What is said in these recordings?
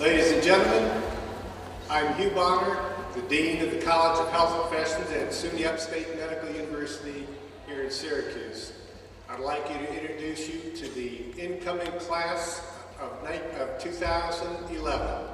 Ladies and gentlemen, I'm Hugh Bonner, the Dean of the College of Health Professions at SUNY Upstate Medical University here in Syracuse. I'd like you to introduce you to the incoming class of 2011.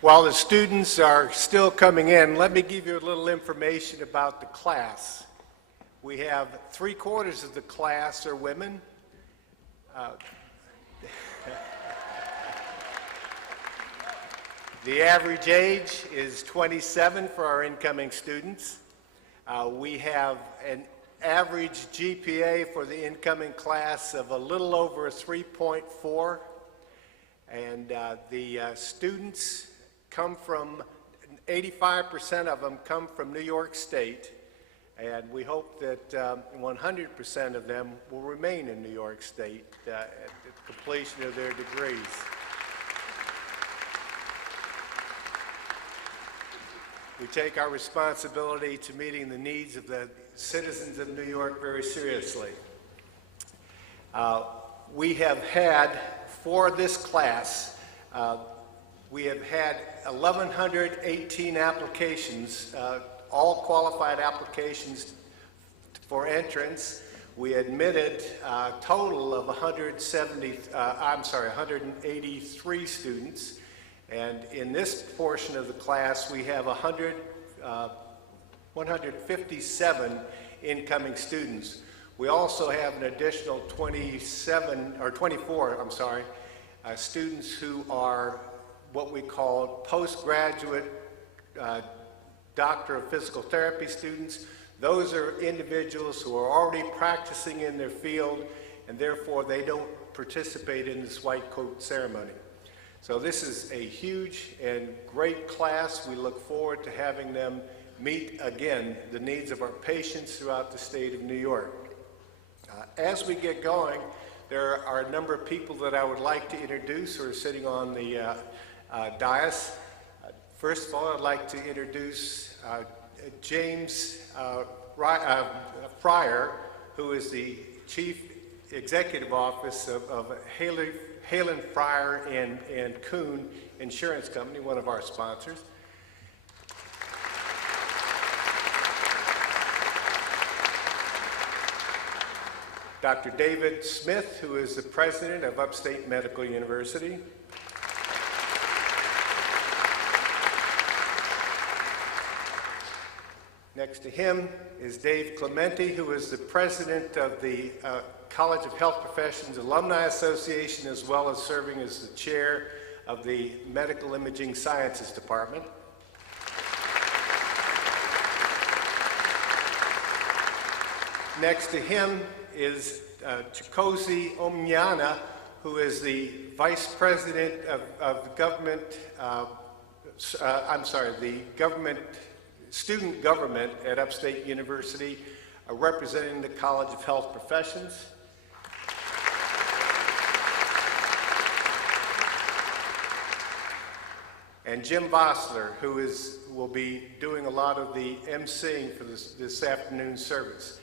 While the students are still coming in, let me give you a little information about the class. We have 3/4 of the class are women. The average age is 27 for our incoming students. We have an average GPA for the incoming class of a little over a 3.4, and the students come from 85% of them come from New York State, and we hope that 100% of them will remain in New York State at the completion of their degrees. We take our responsibility to meeting the needs of the citizens of New York very seriously. We have had, for this class, we have had 1,118 applications, all qualified applications for entrance. We admitted a total of 183 students. And in this portion of the class, we have 157 incoming students. We also have an additional 24 students who are what we call postgraduate Doctor of Physical Therapy students. Those are individuals who are already practicing in their field, and therefore they don't participate in this white coat ceremony. So this is a huge and great class. We look forward to having them meet again the needs of our patients throughout the state of New York. As we get going, there are a number of people that I would like to introduce who are sitting on the dais. First of all, I'd like to introduce James Fryer, who is the Chief Executive Office of Halen Fryer and Kuhn Insurance Company, one of our sponsors. Dr. David Smith, who is the president of Upstate Medical University. Next to him is Dave Clementi, who is the president of the College of Health Professions Alumni Association, as well as serving as the chair of the Medical Imaging Sciences Department. Next to him is Chikosi Omnyana, who is the vice president of the government, student government at Upstate University, representing the College of Health Professions. And Jim Vossler, who will be doing a lot of the emceeing for this afternoon's service.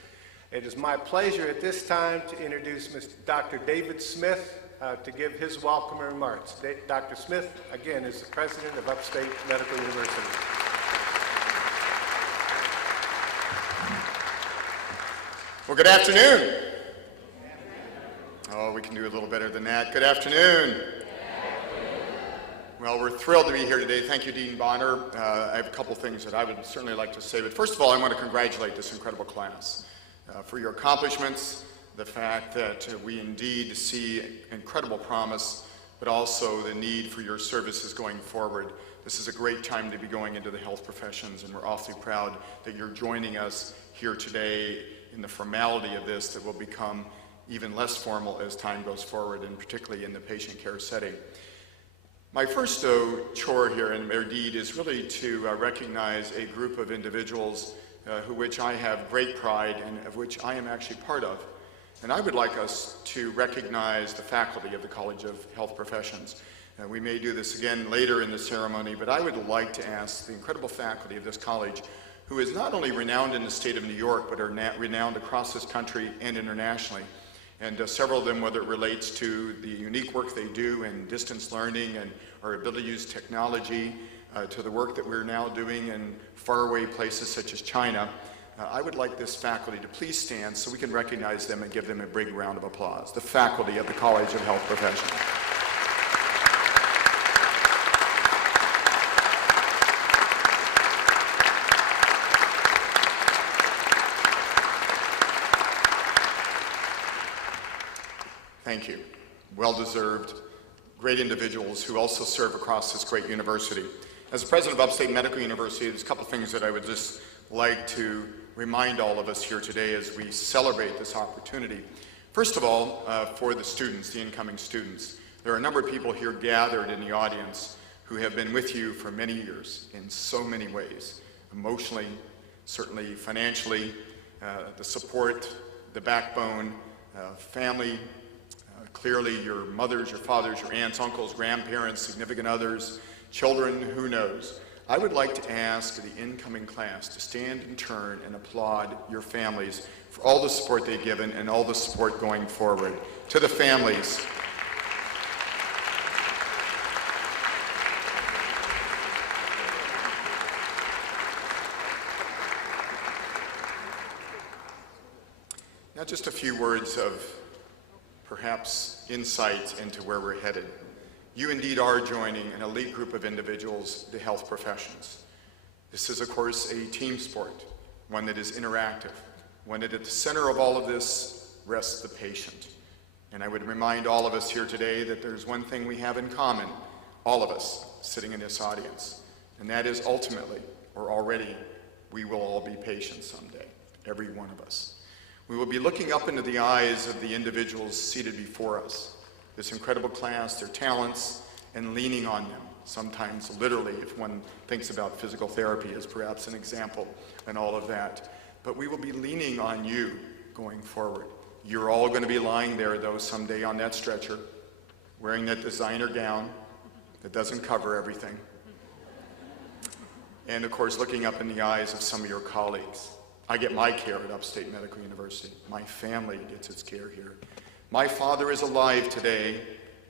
It is my pleasure at this time to introduce Dr. David Smith to give his welcome remarks. Dr. Smith, again, is the president of Upstate Medical University. Well, good afternoon. Oh, we can do a little better than that. Good afternoon. Well, we're thrilled to be here today. Thank you, Dean Bonner. I have a couple things that I would certainly like to say, but first of all, I want to congratulate this incredible class for your accomplishments, the fact that we indeed see incredible promise, but also the need for your services going forward. This is a great time to be going into the health professions, and we're awfully proud that you're joining us here today in the formality of this that will become even less formal as time goes forward, and particularly in the patient care setting. My first chore here and deed is really to recognize a group of individuals which I have great pride and of which I am actually part of. And I would like us to recognize the faculty of the College of Health Professions. We may do this again later in the ceremony, but I would like to ask the incredible faculty of this college, who is not only renowned in the state of New York, but are renowned across this country and internationally. And several of them, whether it relates to the unique work they do in distance learning and our ability to use technology, to the work that we're now doing in faraway places such as China, I would like this faculty to please stand so we can recognize them and give them a big round of applause. The faculty of the College of Health Professions. Thank you. Well-deserved, great individuals who also serve across this great university. As the president of Upstate Medical University, there's a couple things that I would just like to remind all of us here today as we celebrate this opportunity. First of all, for the students, the incoming students, there are a number of people here gathered in the audience who have been with you for many years in so many ways, emotionally, certainly financially, the support, the backbone, family, clearly your mothers, your fathers, your aunts, uncles, grandparents, significant others, children, who knows. I would like to ask the incoming class to stand and turn and applaud your families for all the support they've given and all the support going forward. To the families. Now just a few words of perhaps insight into where we're headed. You indeed are joining an elite group of individuals, the health professions. This is, of course, a team sport, one that is interactive, one that at the center of all of this rests the patient. And I would remind all of us here today that there's one thing we have in common, all of us sitting in this audience, and that is ultimately, or already, we will all be patients someday, every one of us. We will be looking up into the eyes of the individuals seated before us, this incredible class, their talents, and leaning on them, sometimes literally, if one thinks about physical therapy as perhaps an example and all of that. But we will be leaning on you going forward. You're all going to be lying there, though, someday on that stretcher, wearing that designer gown that doesn't cover everything. And, of course, looking up in the eyes of some of your colleagues. I get my care at Upstate Medical University. My family gets its care here. My father is alive today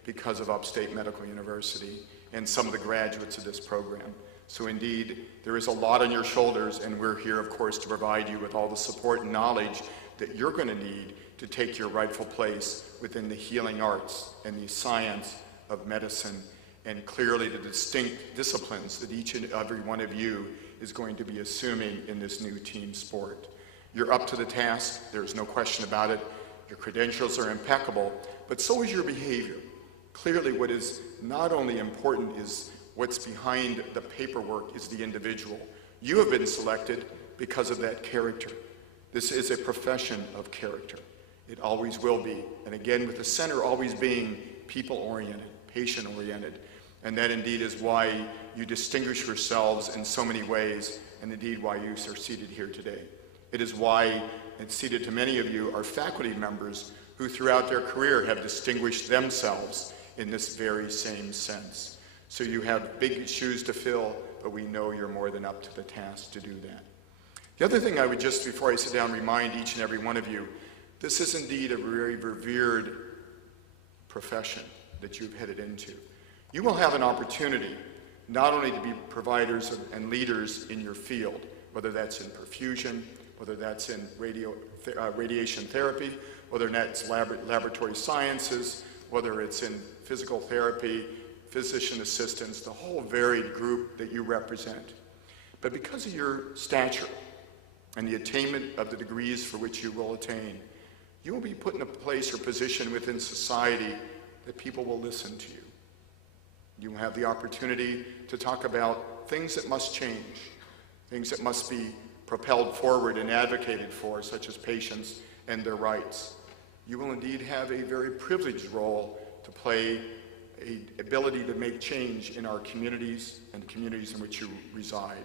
because of Upstate Medical University and some of the graduates of this program. So indeed, there is a lot on your shoulders, and we're here, of course, to provide you with all the support and knowledge that you're going to need to take your rightful place within the healing arts and the science of medicine, and clearly the distinct disciplines that each and every one of you is going to be assuming in this new team sport. You're up to the task, there's no question about it. Your credentials are impeccable, but so is your behavior. Clearly what is not only important is what's behind the paperwork is the individual. You have been selected because of that character. This is a profession of character. It always will be. And again, with the center always being people-oriented, patient-oriented. And that indeed is why you distinguish yourselves in so many ways, and indeed why you are seated here today. It is why, and seated to many of you, are faculty members who throughout their career have distinguished themselves in this very same sense. So you have big shoes to fill, but we know you're more than up to the task to do that. The other thing I would just, before I sit down, remind each and every one of you, this is indeed a very revered profession that you've headed into. You will have an opportunity not only to be providers and leaders in your field, whether that's in perfusion, whether that's in radiation therapy, whether that's laboratory sciences, whether it's in physical therapy, physician assistants, the whole varied group that you represent. But because of your stature and the attainment of the degrees for which you will attain, you will be put in a place or position within society that people will listen to you. You will have the opportunity to talk about things that must change, things that must be propelled forward and advocated for, such as patients and their rights. You will indeed have a very privileged role to play, an ability to make change in our communities and communities in which you reside.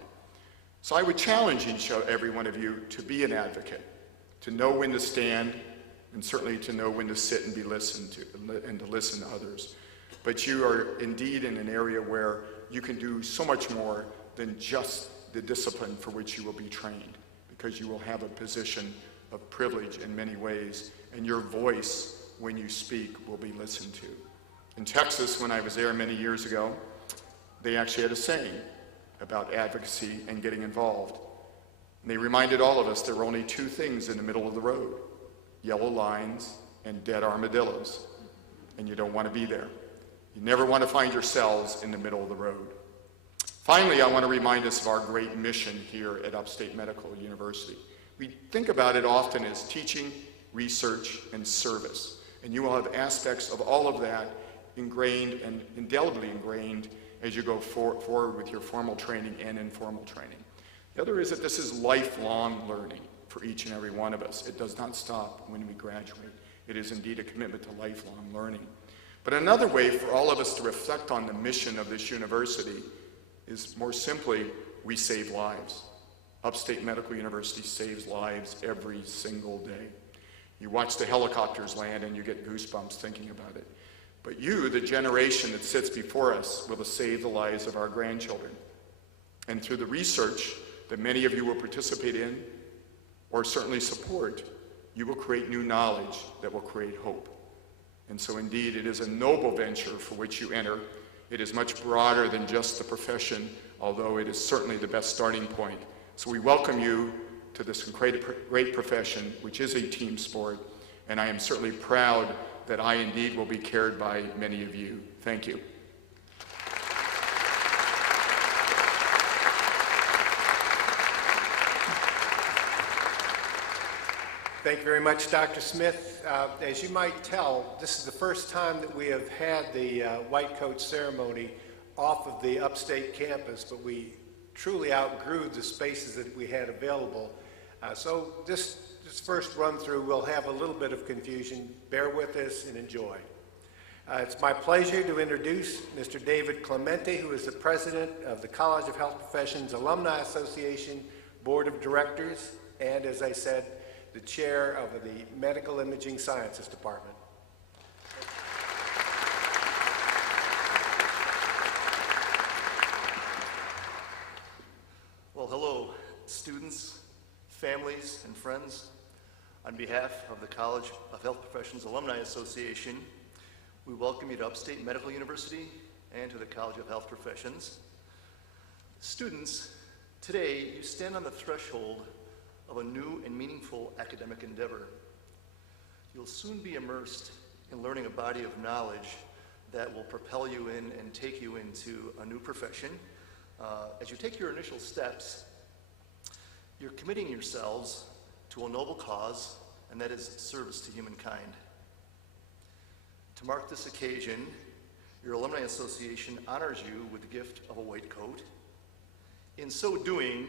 So I would challenge each and every one of you to be an advocate, to know when to stand, and certainly to know when to sit and be listened to, and to listen to others. But you are indeed in an area where you can do so much more than just the discipline for which you will be trained, because you will have a position of privilege in many ways, and your voice, when you speak, will be listened to. In Texas, when I was there many years ago, they actually had a saying about advocacy and getting involved. And they reminded all of us there were only two things in the middle of the road: yellow lines and dead armadillos. And you don't want to be there. You never want to find yourselves in the middle of the road. Finally, I want to remind us of our great mission here at Upstate Medical University. We think about it often as teaching, research, and service. And you will have aspects of all of that ingrained and indelibly ingrained as you go forward with your formal training and informal training. The other is that this is lifelong learning for each and every one of us. It does not stop when we graduate. It is indeed a commitment to lifelong learning. But another way for all of us to reflect on the mission of this university is more simply, we save lives. Upstate Medical University saves lives every single day. You watch the helicopters land and you get goosebumps thinking about it. But you, the generation that sits before us, will save the lives of our grandchildren. And through the research that many of you will participate in, or certainly support, you will create new knowledge that will create hope. And so indeed, it is a noble venture for which you enter. It is much broader than just the profession, although it is certainly the best starting point. So we welcome you to this great profession, which is a team sport, and I am certainly proud that I indeed will be cared by many of you. Thank you. Thank you very much, Dr. Smith. As you might tell, this is the first time that we have had the white coat ceremony off of the Upstate campus, but we truly outgrew the spaces that we had available. So this first run through will have a little bit of confusion. Bear with us and enjoy. It's my pleasure to introduce Mr. David Clemente, who is the president of the College of Health Professions Alumni Association Board of Directors, and as I said, the chair of the Medical Imaging Sciences Department. Well, hello, students, families, and friends. On behalf of the College of Health Professions Alumni Association, we welcome you to Upstate Medical University and to the College of Health Professions. Students, today you stand on the threshold of a new and meaningful academic endeavor. You'll soon be immersed in learning a body of knowledge that will propel you in and take you into a new profession. As you take your initial steps, you're committing yourselves to a noble cause, and that is service to humankind. To mark this occasion, your Alumni Association honors you with the gift of a white coat. In so doing,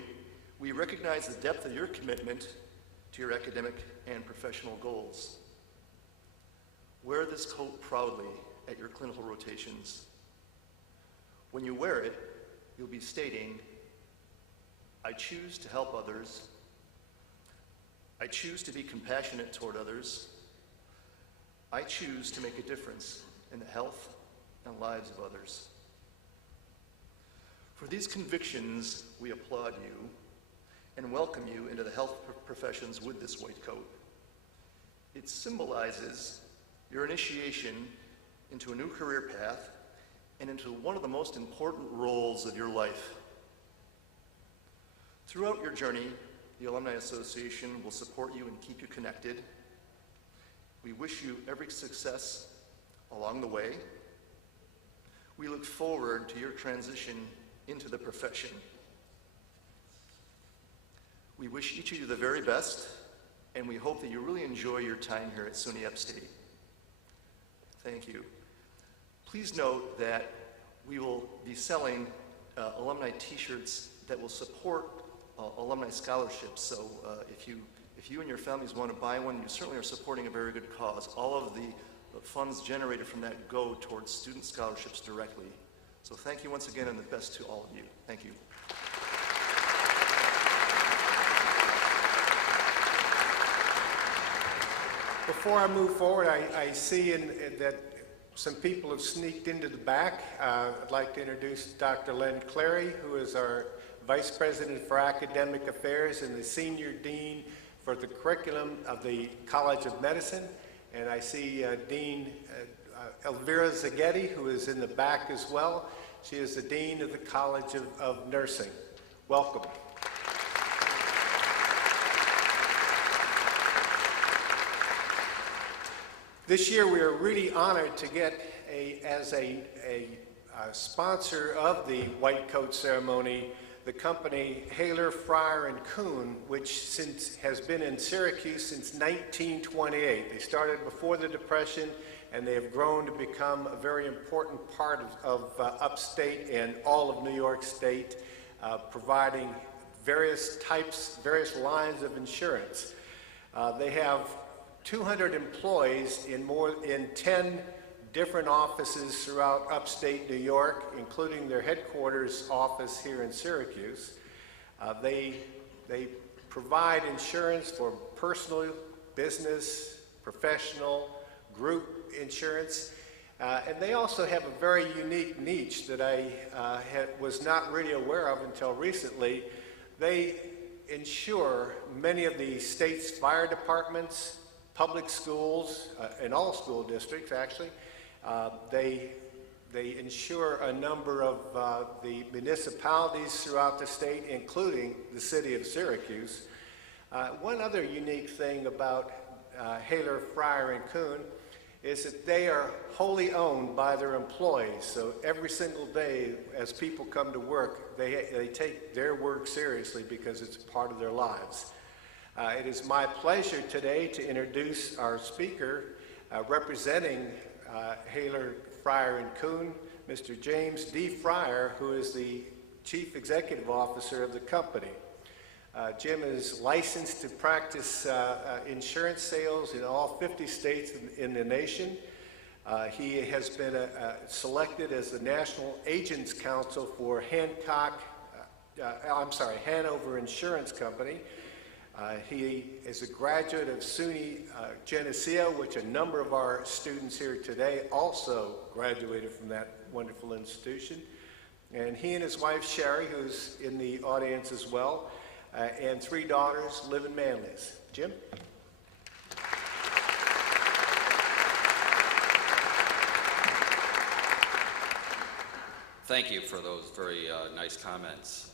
we recognize the depth of your commitment to your academic and professional goals. Wear this coat proudly at your clinical rotations. When you wear it, you'll be stating, I choose to help others. I choose to be compassionate toward others. I choose to make a difference in the health and lives of others. For these convictions, we applaud you and welcome you into the health professions with this white coat. It symbolizes your initiation into a new career path and into one of the most important roles of your life. Throughout your journey, the Alumni Association will support you and keep you connected. We wish you every success along the way. We look forward to your transition into the profession. We wish each of you the very best, and we hope that you really enjoy your time here at SUNY Upstate. Thank you. Please note that we will be selling alumni t-shirts that will support alumni scholarships. So if you and your families want to buy one, you certainly are supporting a very good cause. All of the funds generated from that go towards student scholarships directly. So thank you once again, and the best to all of you. Thank you. Before I move forward, I see that some people have sneaked into the back. I'd like to introduce Dr. Len Clary, who is our Vice President for Academic Affairs and the Senior Dean for the Curriculum of the College of Medicine. And I see Dean Elvira Zaghetti, who is in the back as well. She is the Dean of the College of Nursing. Welcome. This year we are really honored to get as a sponsor of the white coat ceremony, the company Haler, Fryer & Kuhn, which has been in Syracuse since 1928. They started before the Depression, and they have grown to become a very important part of Upstate and all of New York State, providing various lines of insurance. They have 200 employees in 10 different offices throughout upstate New York, including their headquarters office here in Syracuse. They provide insurance for personal, business, professional, group insurance, and they also have a very unique niche that I was not really aware of until recently. They insure many of the state's fire departments, public schools, and all school districts actually. They insure a number of the municipalities throughout the state, including the city of Syracuse. One other unique thing about Haler, Fryer & Kuhn is that they are wholly owned by their employees. So every single day as people come to work, they take their work seriously because it's part of their lives. It is my pleasure today to introduce our speaker representing Haler, Fryer & Kuhn, Mr. James D. Fryer, who is the Chief Executive Officer of the company. Jim is licensed to practice insurance sales in all 50 states in the nation. He has been selected as the National Agents Council for Hanover Insurance Company. He is a graduate of SUNY Geneseo, which a number of our students here today also graduated from that wonderful institution. And he and his wife, Sherry, who's in the audience as well, and 3 daughters live in Manlius. Jim? Thank you for those very nice comments.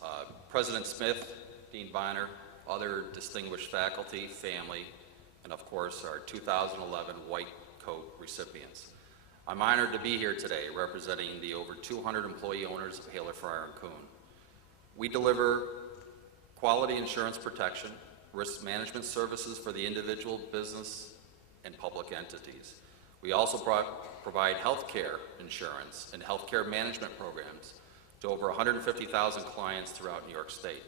President Smith, Dean Bonner, other distinguished faculty, family, and of course our 2011 White Coat recipients. I'm honored to be here today representing the over 200 employee owners of Haler, Fryer & Kuhn. We deliver quality insurance protection, risk management services for the individual, business, and public entities. We also provide healthcare insurance and healthcare management programs to over 150,000 clients throughout New York State.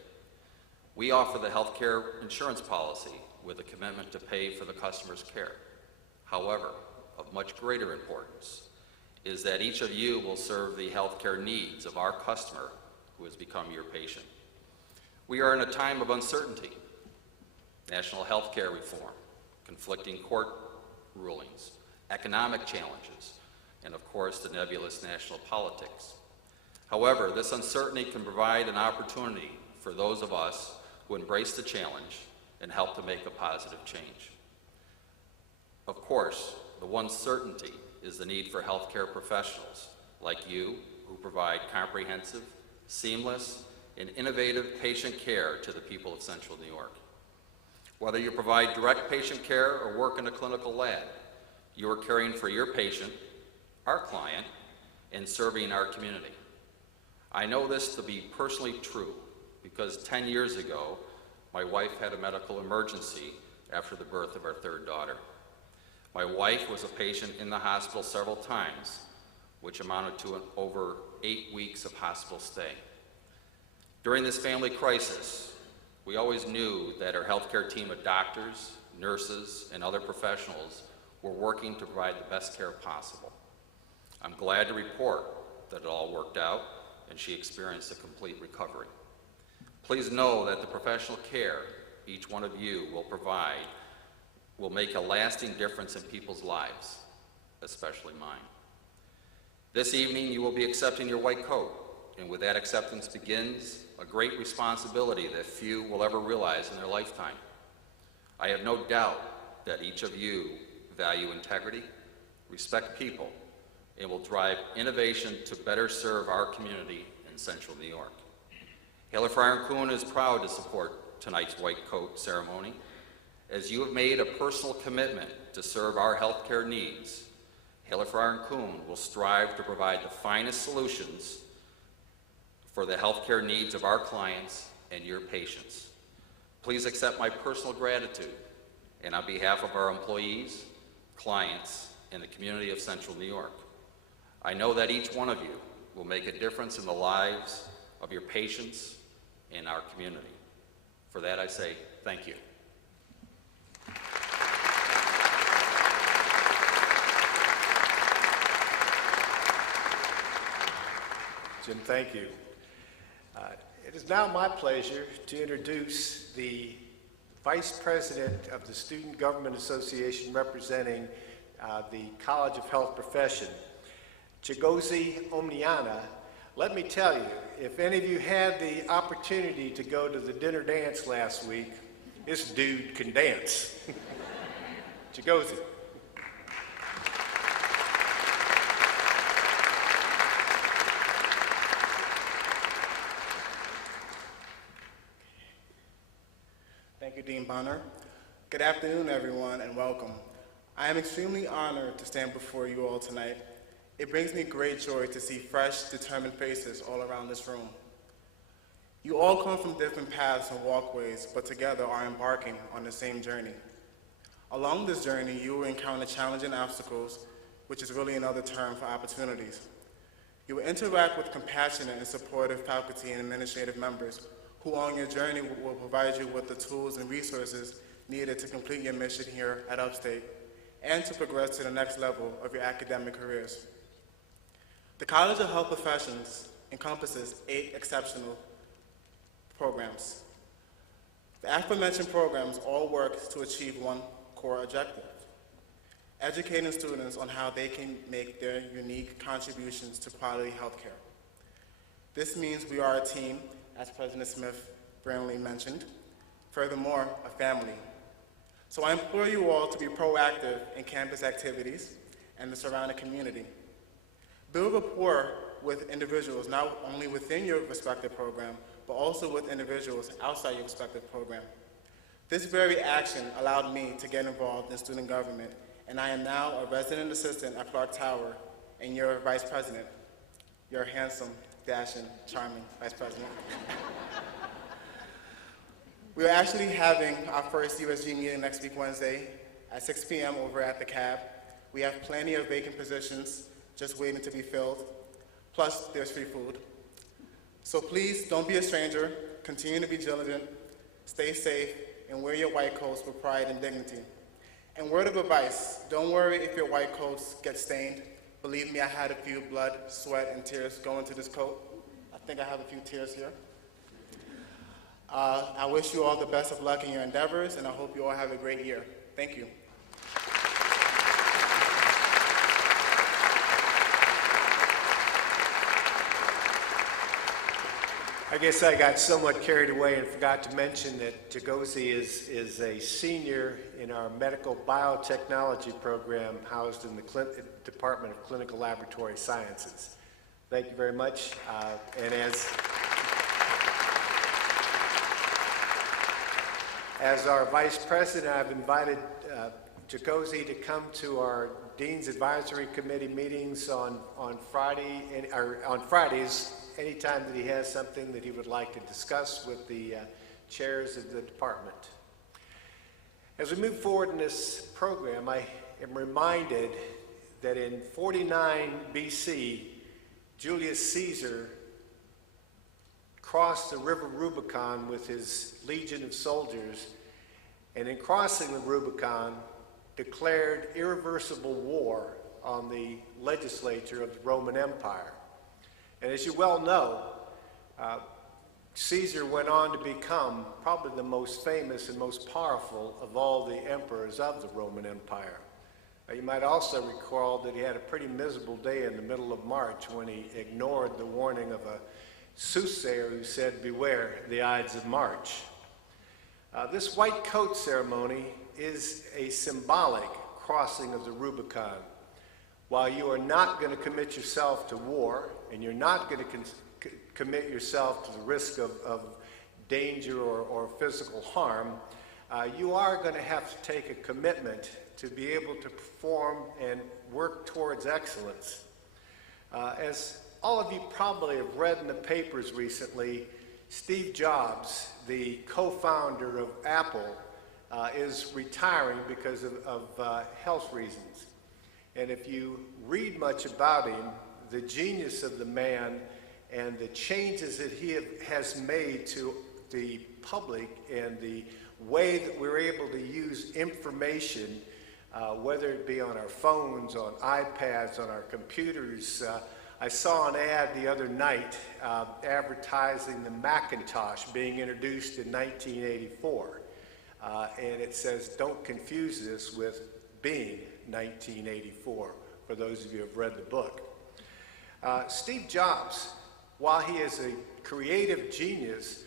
We offer the healthcare insurance policy with a commitment to pay for the customer's care. However, of much greater importance is that each of you will serve the healthcare needs of our customer who has become your patient. We are in a time of uncertainty, national healthcare reform, conflicting court rulings, economic challenges, and of course the nebulous national politics. However, this uncertainty can provide an opportunity for those of us who embrace the challenge and help to make a positive change. Of course, the one certainty is the need for healthcare professionals like you who provide comprehensive, seamless, and innovative patient care to the people of Central New York. Whether you provide direct patient care or work in a clinical lab, you are caring for your patient, our client, and serving our community. I know this to be personally true because 10 years ago, my wife had a medical emergency after the birth of our 3rd daughter. My wife was a patient in the hospital several times, which amounted to over 8 weeks of hospital stay. During this family crisis, we always knew that our healthcare team of doctors, nurses, and other professionals were working to provide the best care possible. I'm glad to report that it all worked out and she experienced a complete recovery. Please know that the professional care each one of you will provide will make a lasting difference in people's lives, especially mine. This evening, you will be accepting your white coat, and with that acceptance begins a great responsibility that few will ever realize in their lifetime. I have no doubt that each of you value integrity, respect people, and will drive innovation to better serve our community in Central New York. Haler, Fryer & Kuhn is proud to support tonight's white coat ceremony. As you have made a personal commitment to serve our healthcare needs, Haler, Fryer & Kuhn will strive to provide the finest solutions for the healthcare needs of our clients and your patients. Please accept my personal gratitude, and on behalf of our employees, clients, and the community of Central New York, I know that each one of you will make a difference in the lives of your patients and our community. For that I say thank you. Jim, thank you. It is now my pleasure to introduce the Vice President of the Student Government Association representing the College of Health Profession, Chigozie Omniana. Let me tell you, if any of you had the opportunity to go to the dinner dance last week, this dude can dance. Chigozie. Thank you, Dean Bonner. Good afternoon, everyone, and welcome. I am extremely honored to stand before you all tonight. It brings me great joy to see fresh, determined faces all around this room. You all come from different paths and walkways, but together are embarking on the same journey. Along this journey, you will encounter challenging obstacles, which is really another term for opportunities. You will interact with compassionate and supportive faculty and administrative members who on your journey will provide you with the tools and resources needed to complete your mission here at Upstate and to progress to the next level of your academic careers. The College of Health Professions encompasses 8 exceptional programs. The aforementioned programs all work to achieve one core objective: educating students on how they can make their unique contributions to quality healthcare. This means we are a team, as President Smith brilliantly mentioned. Furthermore, a family. So I implore you all to be proactive in campus activities and the surrounding community. Build rapport with individuals, not only within your respective program, but also with individuals outside your respective program. This very action allowed me to get involved in student government, and I am now a resident assistant at Clark Tower and your vice president. You're handsome, dashing, charming vice president. We are actually having our first USG meeting next week, Wednesday, at 6 p.m. over at the CAB. We have plenty of vacant positions just waiting to be filled. Plus, there's free food. So please, don't be a stranger. Continue to be diligent, stay safe, and wear your white coats with pride and dignity. And word of advice, don't worry if your white coats get stained. Believe me, I had a few blood, sweat, and tears going to this coat. I think I have a few tears here. I wish you all the best of luck in your endeavors, and I hope you all have a great year. Thank you. I guess I got somewhat carried away and forgot to mention that Chigozie is a senior in our medical biotechnology program housed in the Department of Clinical Laboratory Sciences. Thank you very much. And as our vice president, I've invited Chigozie to come to our Dean's Advisory Committee meetings on Fridays, anytime that he has something that he would like to discuss with the chairs of the department. As we move forward in this program, I am reminded that in 49 BC, Julius Caesar crossed the river Rubicon with his legion of soldiers, and in crossing the Rubicon, declared irreversible war on the legislature of the Roman Empire. And as you well know, Caesar went on to become probably the most famous and most powerful of all the emperors of the Roman Empire. You might also recall that he had a pretty miserable day in the middle of March when he ignored the warning of a soothsayer who said, "Beware the Ides of March." This white coat ceremony is a symbolic crossing of the Rubicon. While you are not going to commit yourself to war, and you're not going to commit yourself to the risk of danger or physical harm, you are going to have to take a commitment to be able to perform and work towards excellence. As all of you probably have read in the papers recently, Steve Jobs, the co-founder of Apple, is retiring because of health reasons. And if you read much about him, the genius of the man and the changes that he has made to the public and the way that we're able to use information, whether it be on our phones, on iPads, on our computers, I saw an ad the other night advertising the Macintosh being introduced in 1984. And it says, don't confuse this with Bing 1984, for those of you who have read the book. Steve Jobs, while he is a creative genius,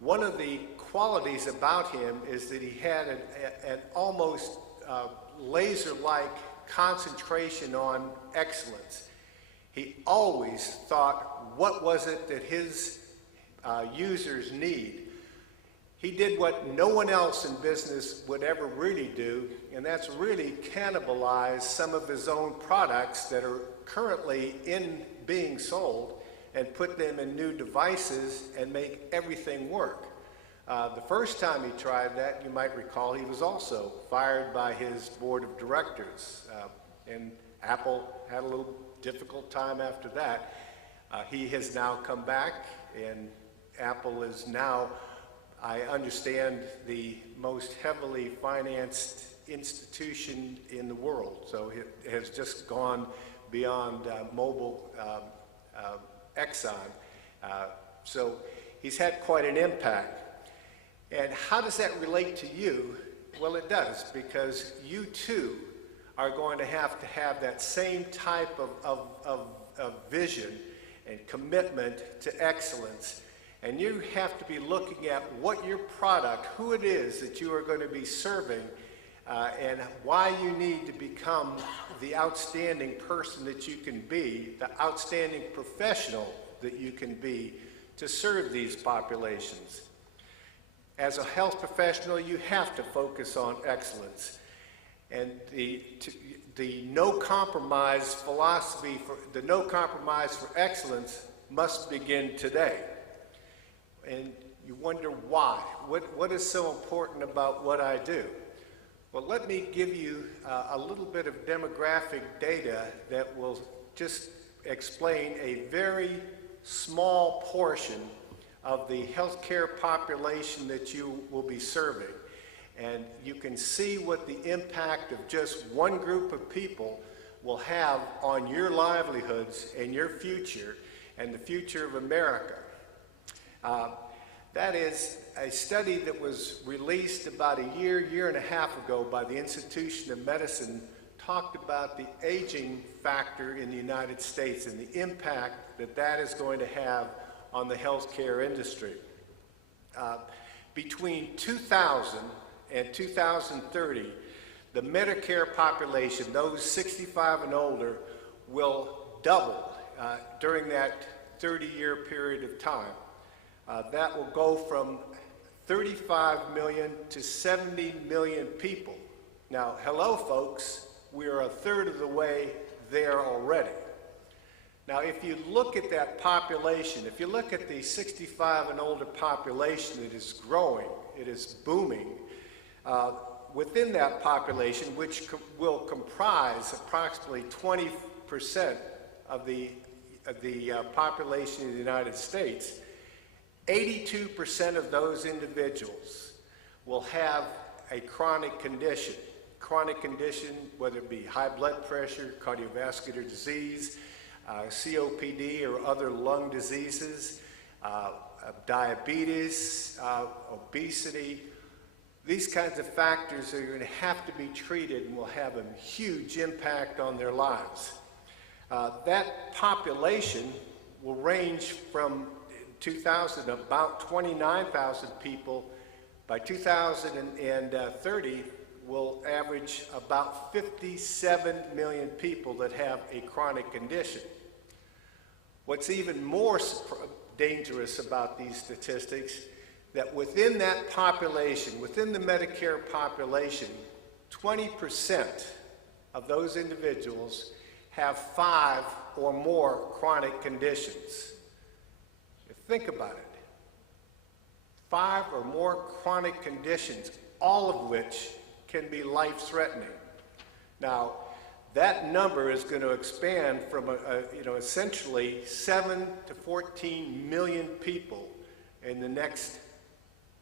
one of the qualities about him is that he had an almost laser-like concentration on excellence. He always thought, what was it that his users need? He did what no one else in business would ever really do, and that's really cannibalize some of his own products that are currently being sold and put them in new devices and make everything work. The first time he tried that, you might recall, he was also fired by his board of directors. And Apple had a little difficult time after that. He has now come back, and Apple is now, I understand, the most heavily financed institution in the world. So it has just gone beyond mobile Exxon. So he's had quite an impact. And how does that relate to you? Well, it does, because you too are going to have that same type of vision and commitment to excellence. And you have to be looking at what your product, who it is that you are going to be serving, and why you need to become the outstanding person that you can be, the outstanding professional that you can be to serve these populations. As a health professional, you have to focus on excellence. And the no compromise philosophy, the no compromise for excellence must begin today. And you wonder why. What is so important about what I do? Well, let me give you a little bit of demographic data that will just explain a very small portion of the healthcare population that you will be serving. And you can see what the impact of just one group of people will have on your livelihoods and your future and the future of America. That is a study that was released about a year and a half ago by the Institution of Medicine, talked about the aging factor in the United States and the impact that that is going to have on the healthcare industry. Between 2000 and 2030, the Medicare population, those 65 and older, will double during that 30-year period of time. That will go from 35 million to 70 million people. Now, hello folks, we are a third of the way there already. Now, if you look at that population, if you look at the 65 and older population, it is growing, it is booming. Within that population, which will comprise approximately 20% of the population of the United States, 82% of those individuals will have a chronic condition. Chronic condition, whether it be high blood pressure, cardiovascular disease, COPD or other lung diseases, diabetes, obesity. These kinds of factors are going to have to be treated and will have a huge impact on their lives. That population will range from 2000, about 29,000 people. By 2030, will average about 57 million people that have a chronic condition. What's even more dangerous about these statistics, that within that population, within the Medicare population, 20% of those individuals have 5 or more chronic conditions. Think about it. 5 or more chronic conditions, all of which can be life-threatening. Now, that number is going to expand from essentially 7 to 14 million people in the next,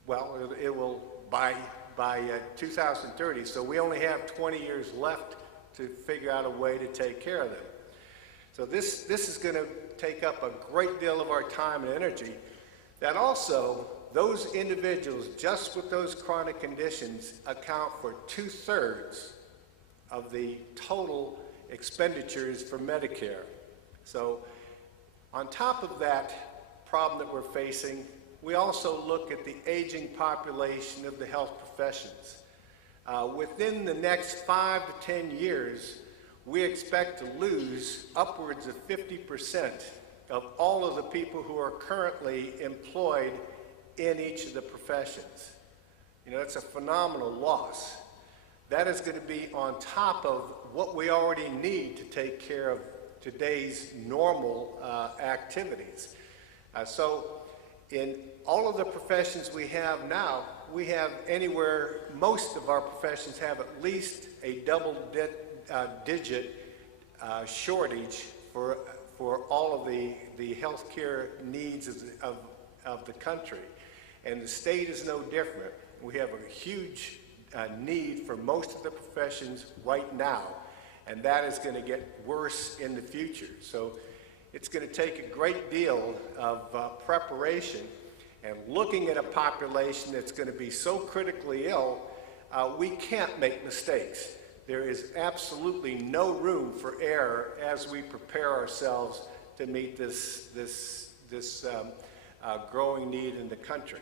well, it will by 2030. So we only have 20 years left to figure out a way to take care of them. So this is going to take up a great deal of our time and energy. That also, those individuals just with those chronic conditions account for 2/3 of the total expenditures for Medicare. So on top of that problem that we're facing, we also look at the aging population of the health professions. Within the next 5 to 10 years, we expect to lose upwards of 50% of all of the people who are currently employed in each of the professions. You know, that's a phenomenal loss. That is going to be on top of what we already need to take care of today's normal activities. So in all of the professions we have now, we have anywhere, most of our professions have at least a double-digit shortage for all of the healthcare needs of the country. And the state is no different. We have a huge need for most of the professions right now, and that is going to get worse in the future. So it's going to take a great deal of preparation, and looking at a population that's going to be so critically ill, we can't make mistakes. There is absolutely no room for error as we prepare ourselves to meet this growing need in the country.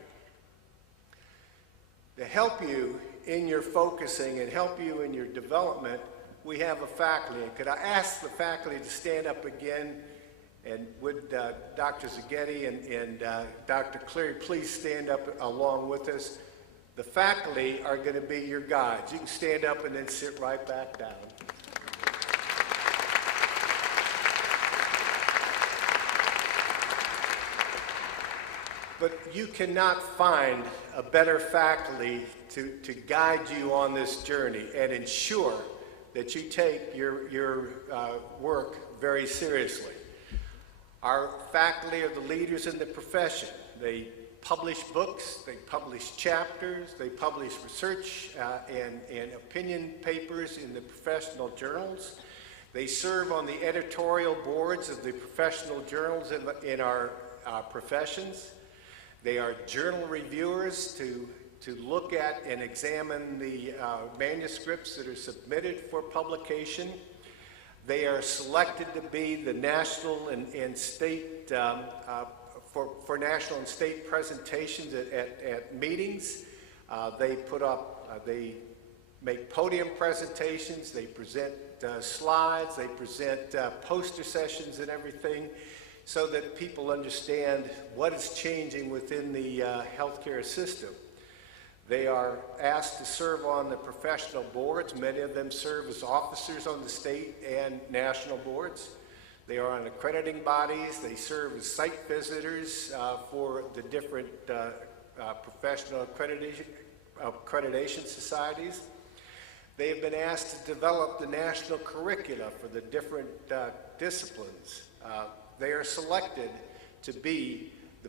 To help you in your focusing and help you in your development, we have a faculty. And could I ask the faculty to stand up again? And would Dr. Zaghetti and Dr. Cleary please stand up along with us? The faculty are going to be your guides. You can stand up and then sit right back down. But you cannot find a better faculty to guide you on this journey and ensure that you take your work very seriously. Our faculty are the leaders in the profession. They publish books, they publish chapters, they publish research and opinion papers in the professional journals. They serve on the editorial boards of the professional journals in our professions. They are journal reviewers to look at and examine the manuscripts that are submitted for publication. They are selected to be the national and state, for national and state presentations at meetings. They make podium presentations, they present slides, they present poster sessions and everything, so that people understand what is changing within the healthcare system. They are asked to serve on the professional boards. Many of them serve as officers on the state and national boards. They are on accrediting bodies. They serve as site visitors for the different professional accreditation societies. They have been asked to develop the national curricula for the different disciplines. They are selected to be the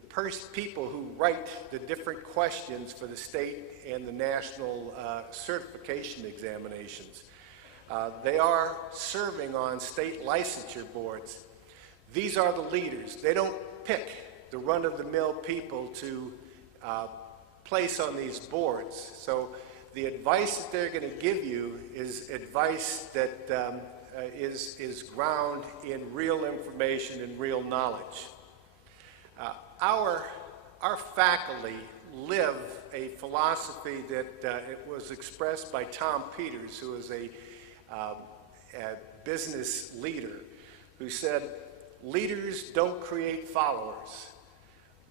people who write the different questions for the state and the national certification examinations. They are serving on state licensure boards. These are the leaders. They don't pick the run-of-the-mill people to place on these boards. So the advice that they're going to give you is advice that is ground in real information and real knowledge. Our faculty live a philosophy that it was expressed by Tom Peters, who is a business leader, who said, "Leaders don't create followers.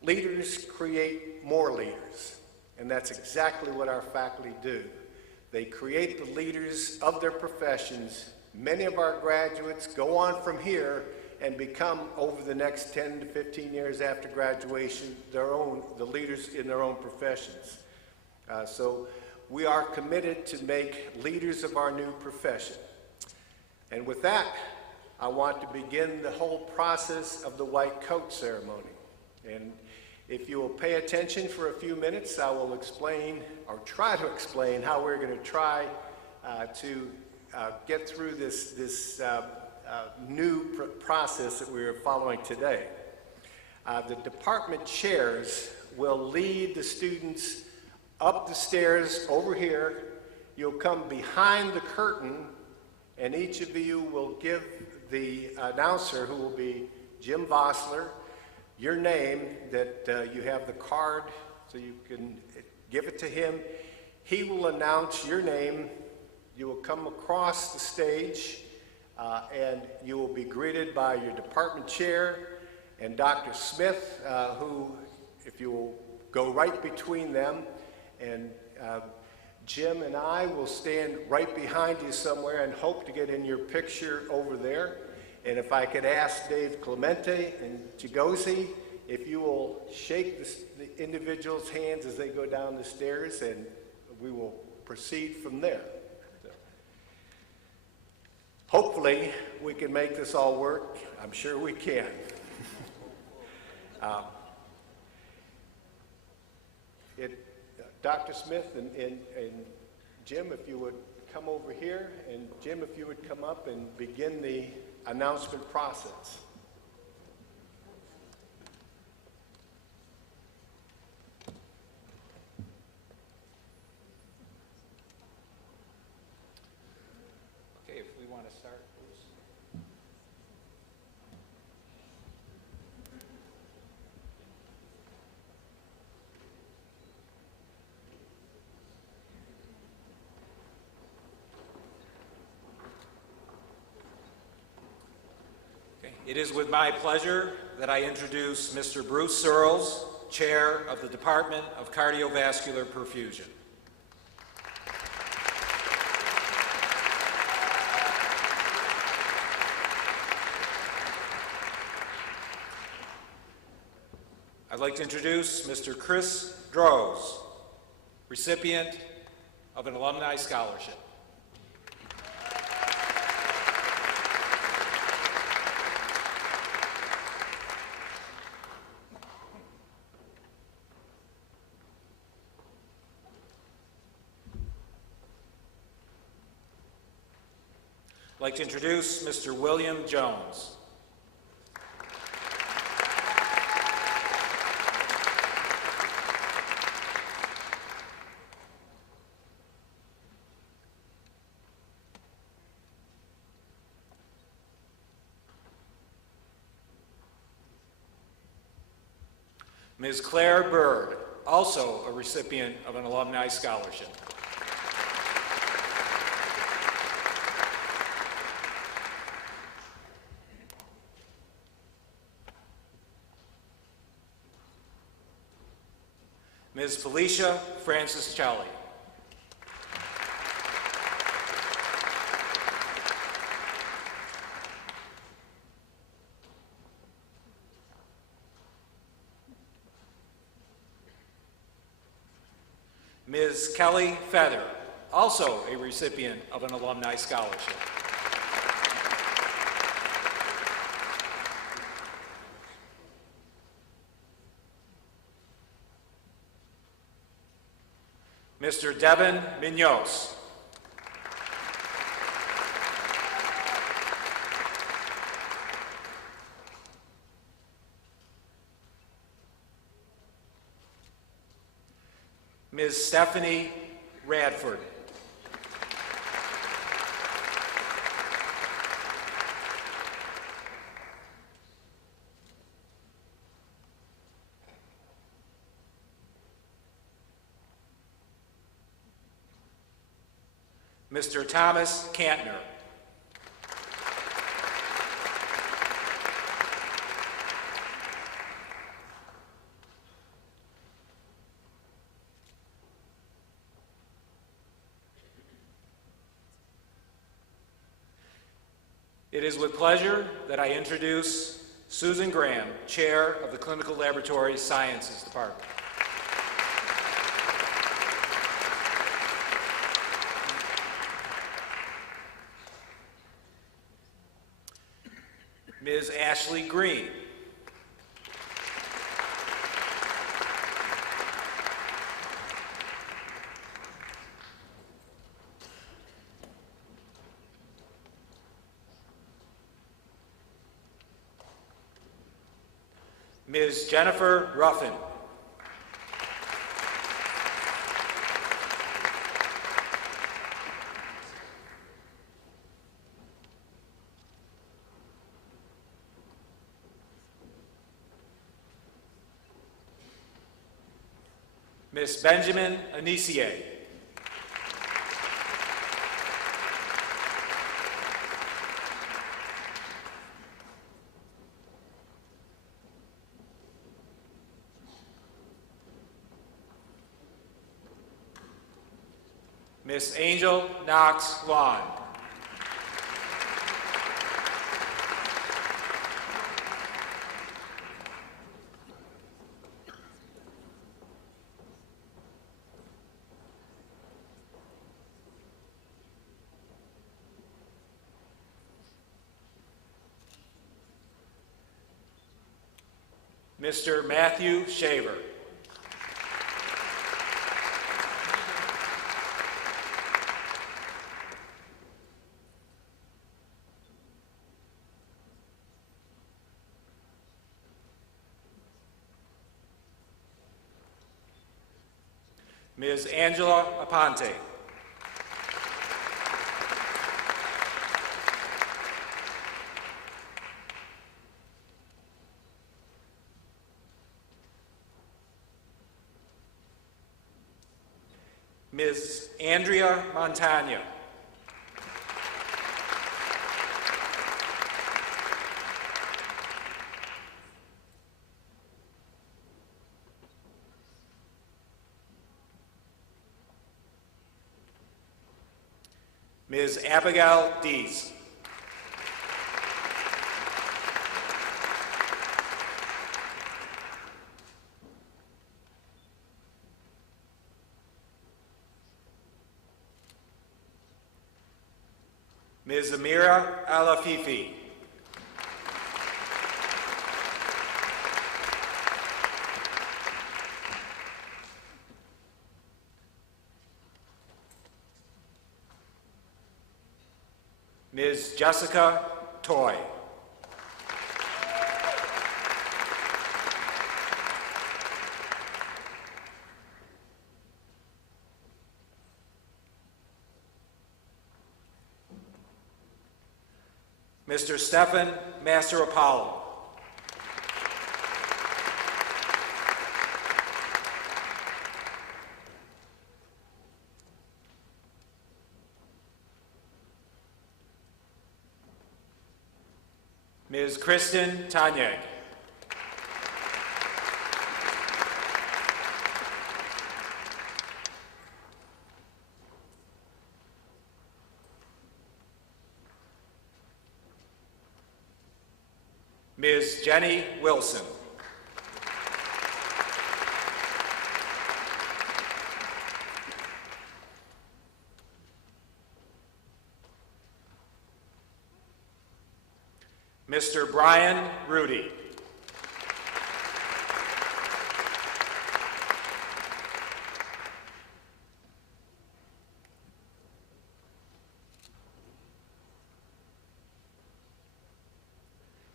Leaders create more leaders." And that's exactly what our faculty do. They create the leaders of their professions. Many of our graduates go on from here and become, over the next 10 to 15 years after graduation, the leaders in their own professions. So we are committed to make leaders of our new profession. And with that, I want to begin the whole process of the white coat ceremony. And if you will pay attention for a few minutes, I will explain, or try to explain, how we're going to try to get through this new process that we are following today. The department chairs will lead the students up the stairs over here. You'll come behind the curtain, and each of you will give the announcer, who will be Jim Vossler, your name, that you have the card so you can give it to him. He will announce your name. You will come across the stage, and you will be greeted by your department chair and Dr. Smith, who, if you will go right between them, and Jim and I will stand right behind you somewhere and hope to get in your picture over there. And if I could ask Dave Clemente and Chigozi, if you will shake the individuals' hands as they go down the stairs, and we will proceed from there. Hopefully, we can make this all work. I'm sure we can. Dr. Smith and Jim, if you would come over here, and Jim, if you would come up and begin the announcement process. Okay, if we want to start, please. Okay. It is with my pleasure that I introduce Mr. Bruce Searles, Chair of the Department of Cardiovascular Perfusion. I'd like to introduce Mr. Chris Droz, recipient of an Alumni Scholarship. I'd like to introduce Mr. William Jones. Ms. Claire Bird, also a recipient of an Alumni Scholarship. Ms. Felicia Francis Challey. Ms. Kelly Feather, also a recipient of an Alumni Scholarship. Mr. Devin Minos. Ms. Stephanie Radford. Mr. Thomas Kantner. It is with pleasure that I introduce Susan Graham, Chair of the Clinical Laboratory Sciences Department. Ms. Ashley Green. Ms. Jennifer Ruffin. Ms. Benjamin Anisier. Miss Angel Knox Lawn. Mr. Matthew Shaver. Ms. Angela Aponte. Ms. Andrea Montagna. Ms. Abigail Dees. Ms. Amira Alafifi. Ms. Jessica Toy. Mr. Stephan Massaropoulo. Ms. Kristen Tanyeg. Ms. Jenny Wilson. Mr. Brian Rudy.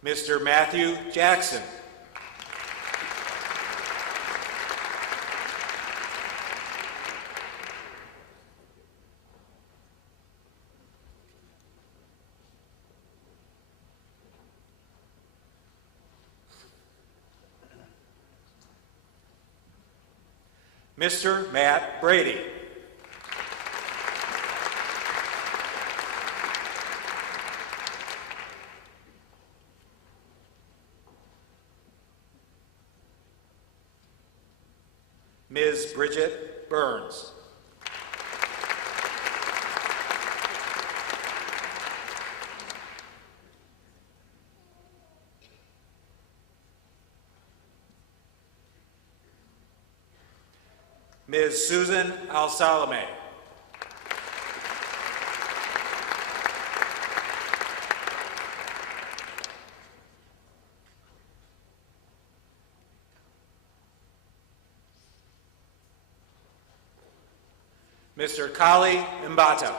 Mr. Matthew Jackson. Mr. Matt Brady. Ms. Bridget Burns. Ms. Susan Al-Salame. Mr. Kali Mbata.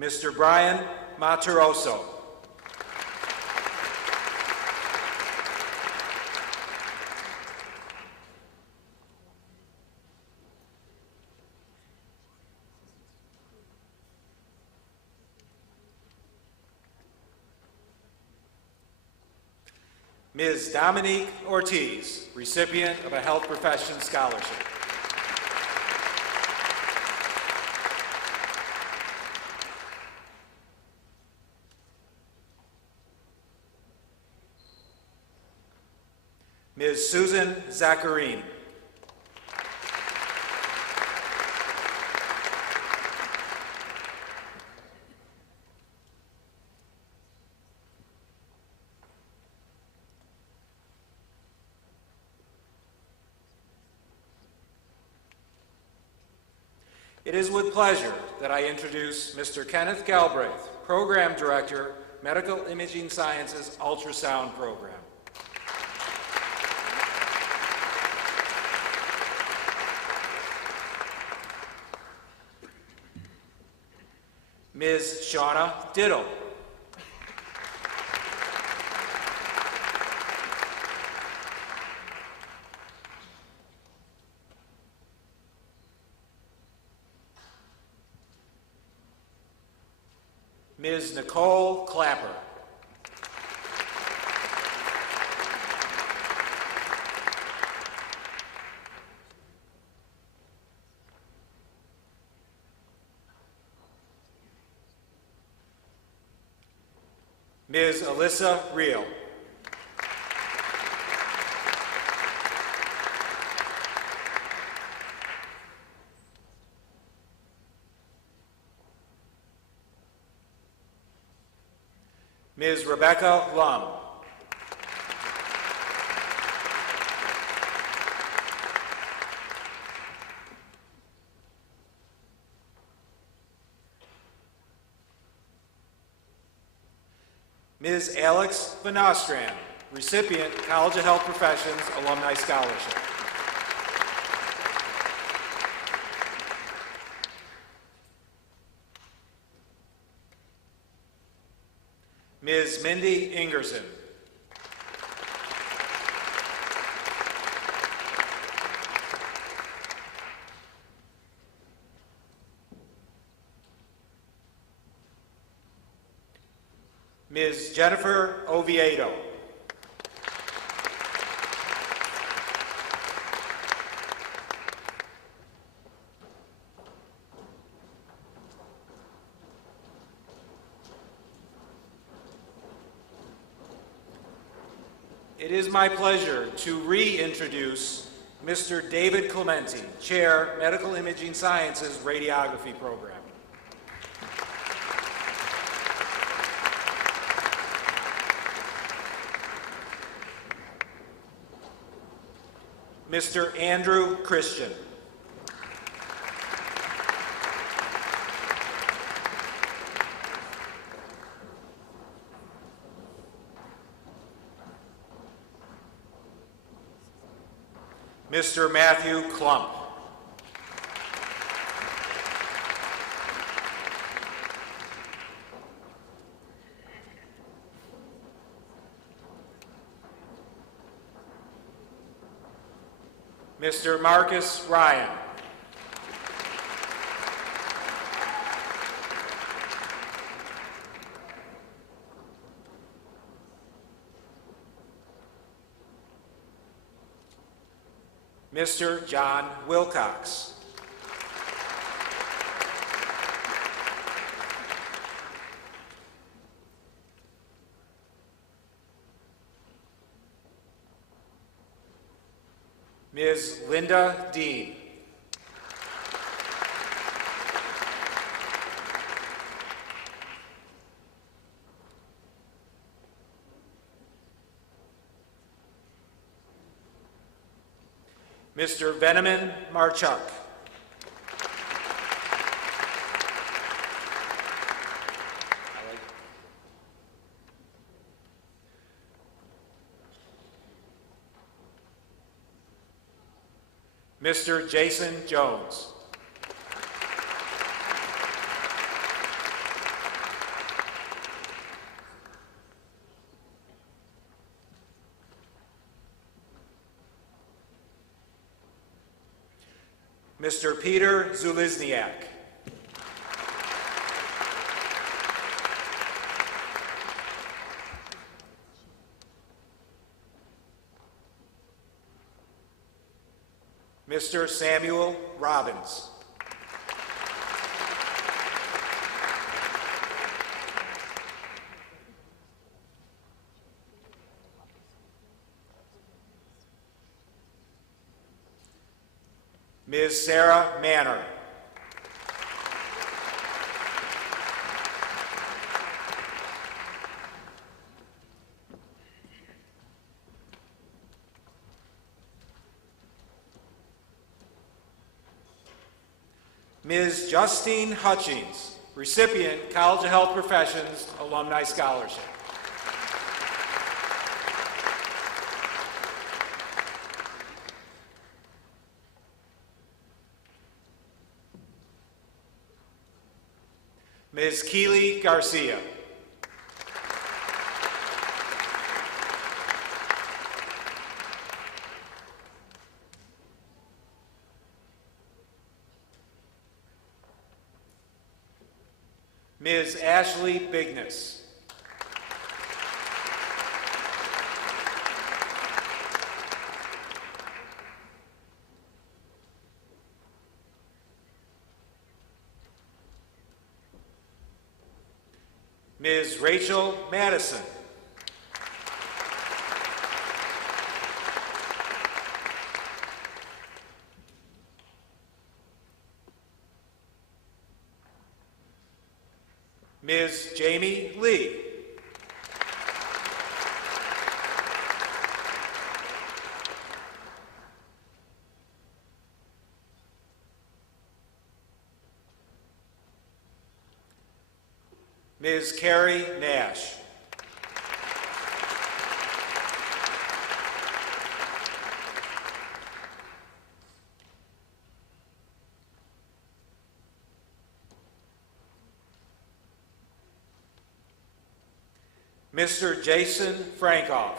Mr. Brian Mataroso. Ms. Dominique Ortiz, recipient of a Health Professions Scholarship. Ms. Susan Zacharine. It is with pleasure that I introduce Mr. Kenneth Galbraith, Program Director, Medical Imaging Sciences Ultrasound Program. Ms. Shauna Diddle. Ms. Nicole Clapper. Ms. Alyssa Reel. Ms. Rebecca Lum. Ms. Alex Van Ostrand, recipient College of Health Professions Alumni Scholarship. Ms. Mindy Ingerson. Ms. Jennifer Oviedo. It is my pleasure to reintroduce Mr. David Clementi, Chair, Medical Imaging Sciences Radiography Program. Mr. Andrew Christian. Mr. Matthew Klump. Mr. Marcus Ryan. Mr. John Wilcox. Ms. Linda Dean. Mr. Veneman Marchuk. Mr. Jason Jones. Mr. Peter Zulizniak. Mr. Samuel Robbins. Ms. Sarah Manor. Ms. Justine Hutchings, recipient, College of Health Professions Alumni Scholarship. Ms. Keely Garcia. Ms. Ashley Bigness. Ms. Rachel Madison. Ms. Jamie Lee. Ms. Carrie Nash. Mr. Jason Frankoff.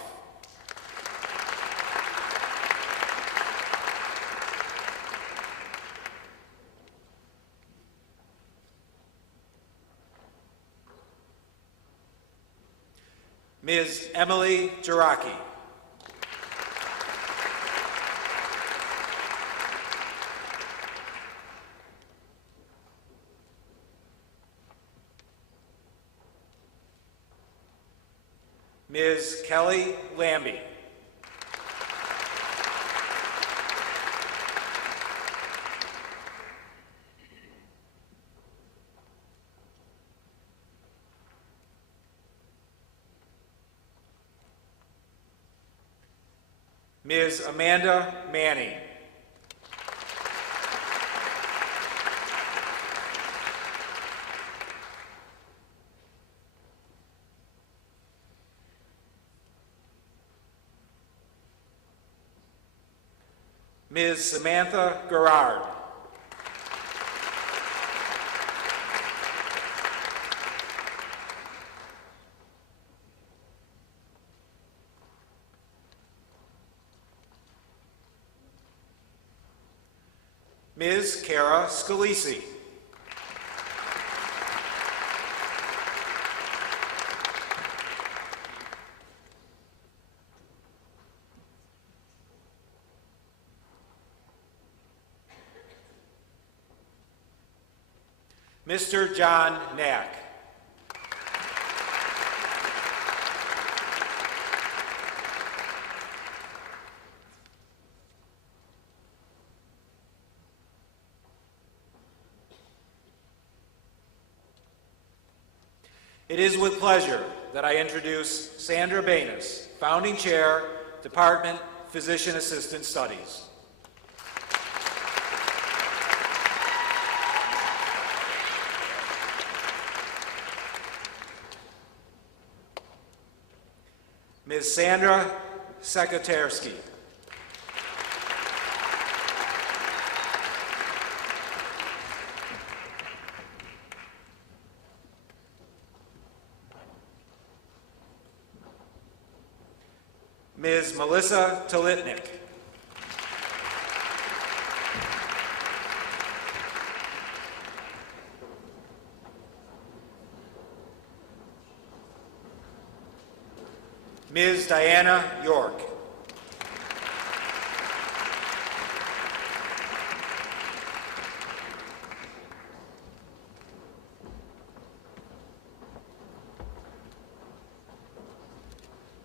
Ms. Emily Jaraki. Ms. Kelly Lambie. Ms. Amanda Manning. Ms. Samantha Gerard. Ms. Kara Scalisi. Mr. John Knack. It is with pleasure that I introduce Sandra Banis, Founding Chair, Department, Physician Assistant Studies. Ms. Sandra Sekaterski. Ms. Melissa Talitnik. Ms. Diana York.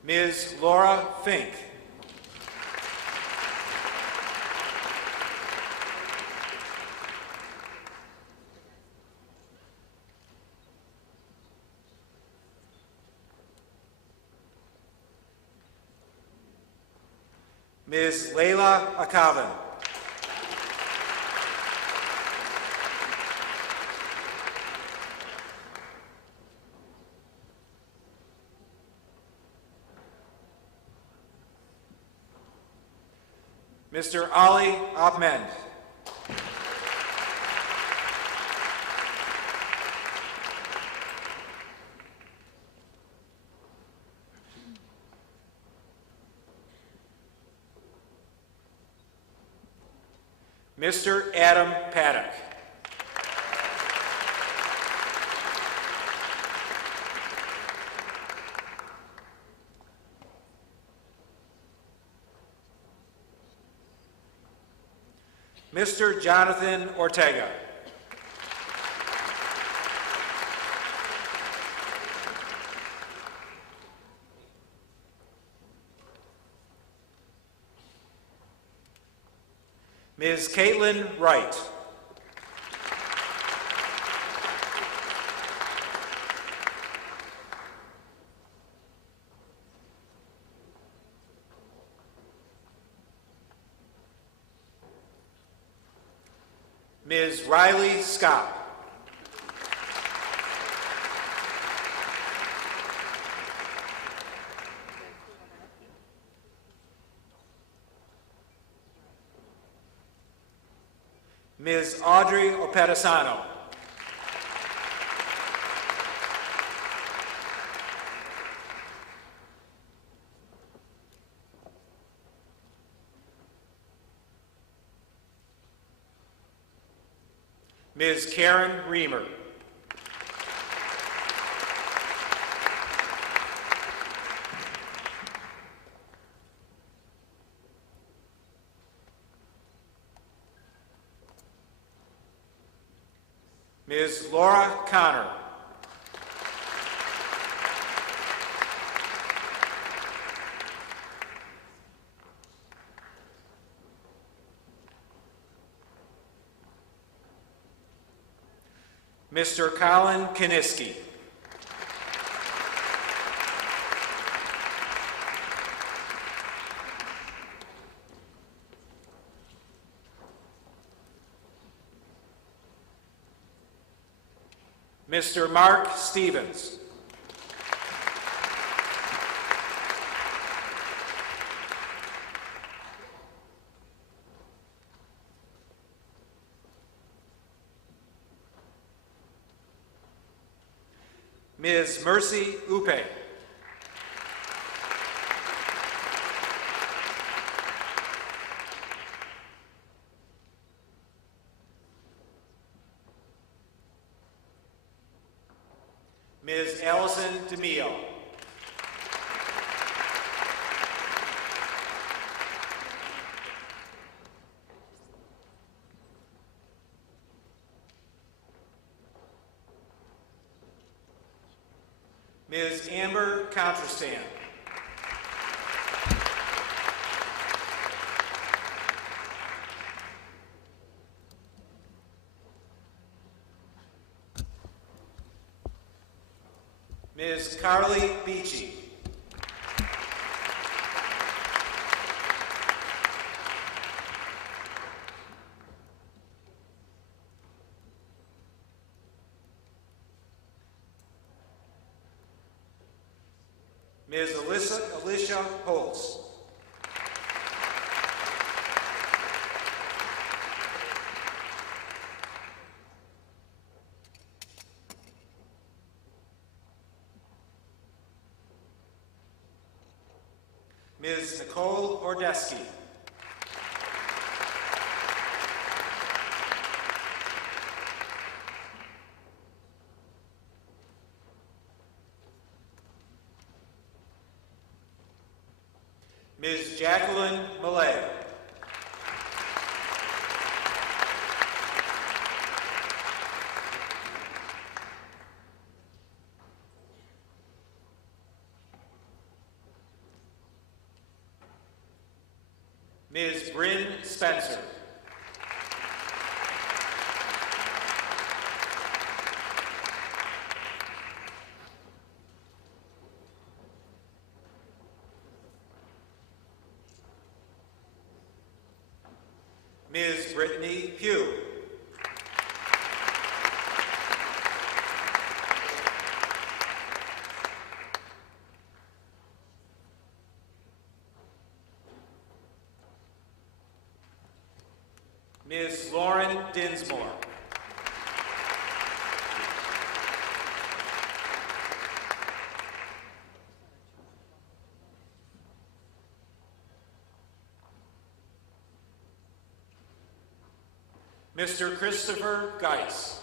Ms. Laura Fink. Ms. Layla Akavan. Mr. Ali Ahmed. Mr. Adam Paddock. Mr. Jonathan Ortega. Ms. Caitlin Wright. Ms. Riley Scott. Ms. Audrey Opedasano. Ms. Karen Reamer. Ms. Laura Connor. Mr. Colin Kaniski. Mr. Mark Stevens. Ms. Mercy Upe. Ms. Allison DeMille. Ms. Amber Contrastan. Ms. Carly Beachy. Ms. Alicia Holtz. Ms. Nicole Ordeski. Ms. Jacqueline Millay. Ms. Bryn Spencer. Ms. Brittany Pugh. Ms. Lauren Dinsmore. Mr. Christopher Geis.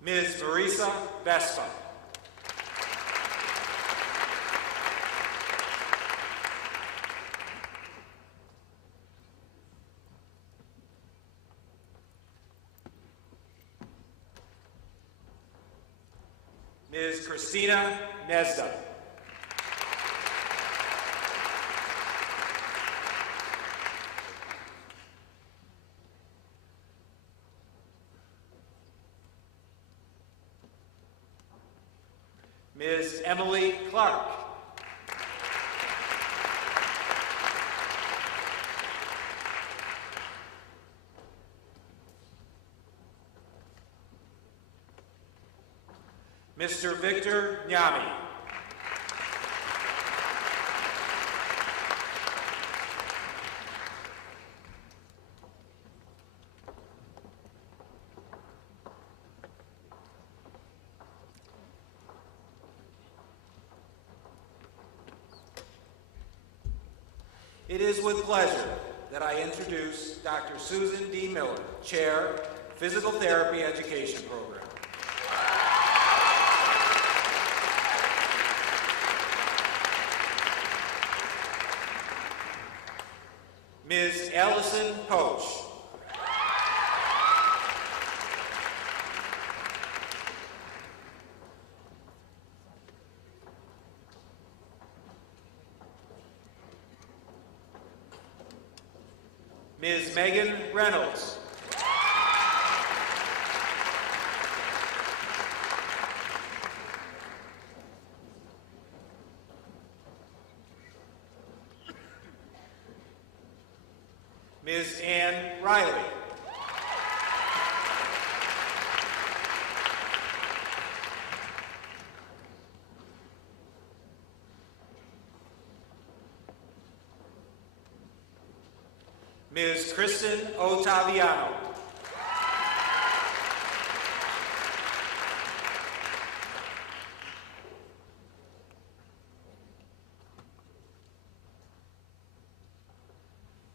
Ms. Marisa Vespa. Ms. Christina Nesda. Ms. Emily Clark. Mr. Victor Nyami. It is with pleasure that I introduce Dr. Susan D. Miller, Chair, Physical Therapy Education Program. Ms. Allison Poach. Ms. Megan Reynolds. Ms. Ann Riley. Ms. Kristen Ottaviano.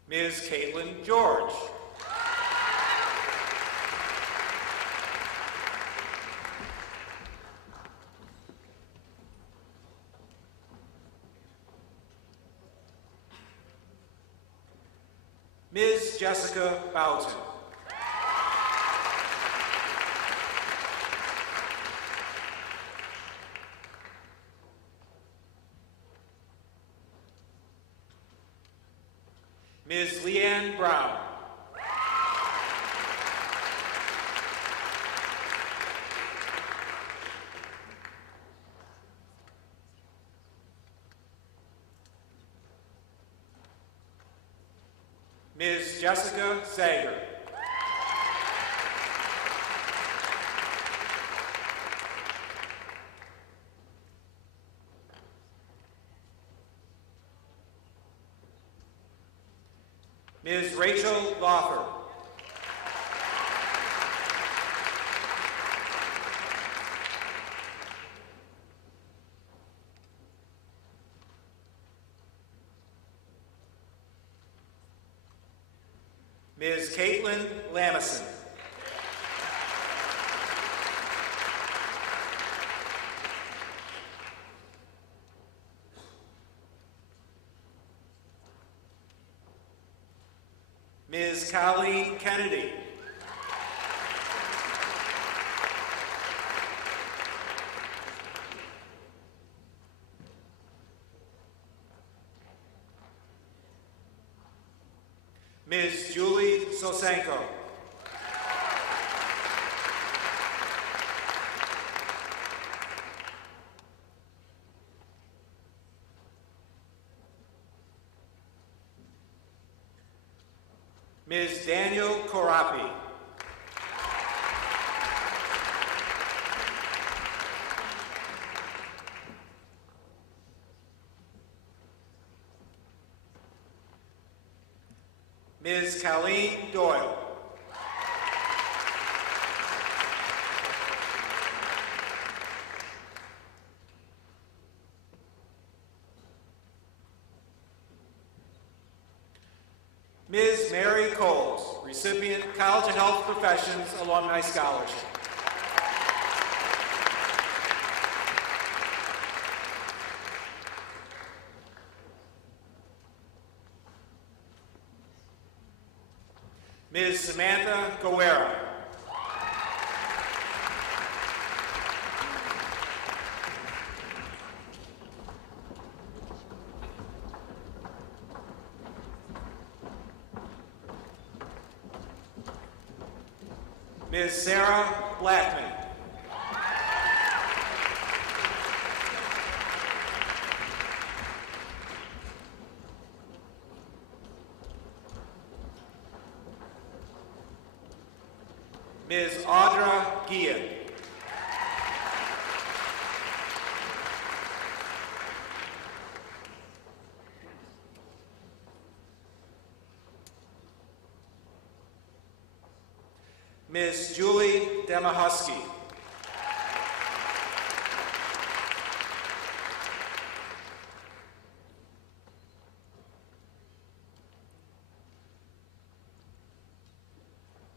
Ms. Caitlin George. Ms. Jessica Boughton. Ms. Leanne Brown. Ms. Jessica Sager. Ms. Rachel Loffer. Ms. Caitlin Lamison. Ms. Colleen Kennedy. Ms. Julie Sosenko. Ms. Daniel Korapi. Ms. Colleen Doyle. Ms. Mary Coles, recipient College of Health Professions Alumni Scholarship. Ms. Samantha Guerra. Ms. Sarah Blackman. Ms. Audra Guillen. Ms. Julie Demahusky.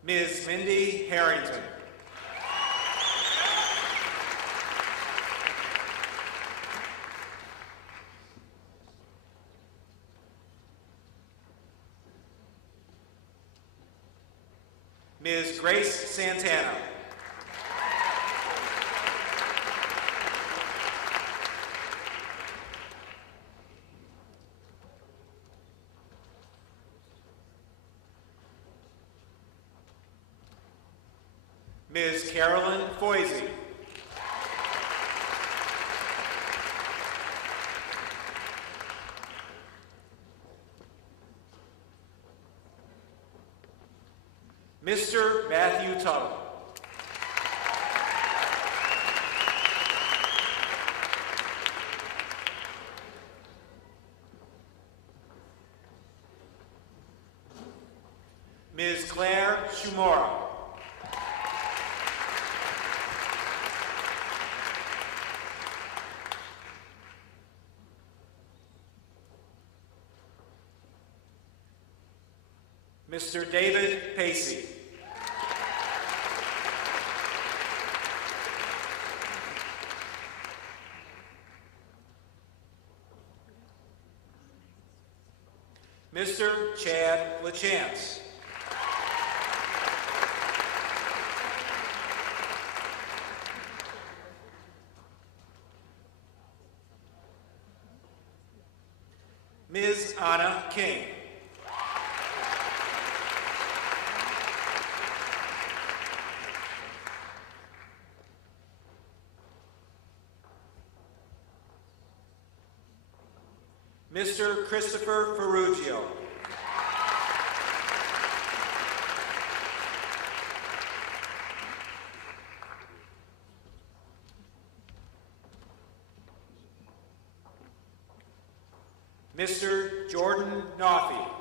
Ms. Mindy Harrington. Ms. Grace Santana. Ms. Carolyn Foisey. Mr. Matthew Tuttle. Ms. Claire Shumora. Mr. David Pacey. Mr. Chad LaChance. Ms. Anna King. Mr. Christopher Ferruggio. Mr. Jordan Nauthy.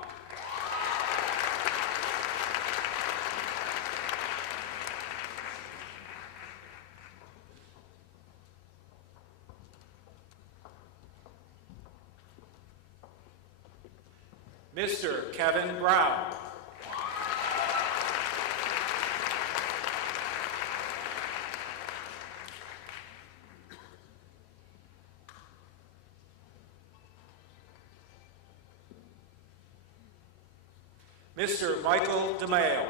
Mr. Kevin Brown. Mr. Michael DeMayo.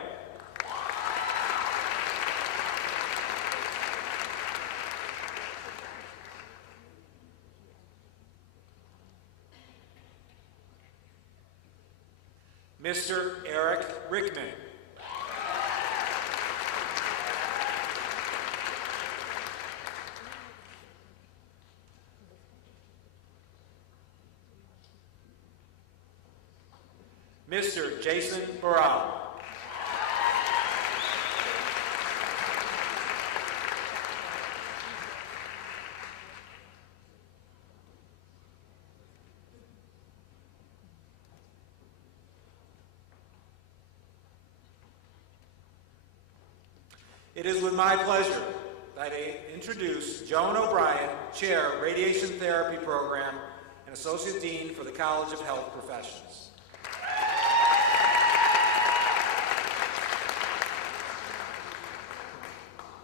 Mr. Eric Rickman. Mr. Jason Brown. It is with my pleasure that I introduce Joan O'Brien, Chair, Radiation Therapy Program, and Associate Dean for the College of Health Professions.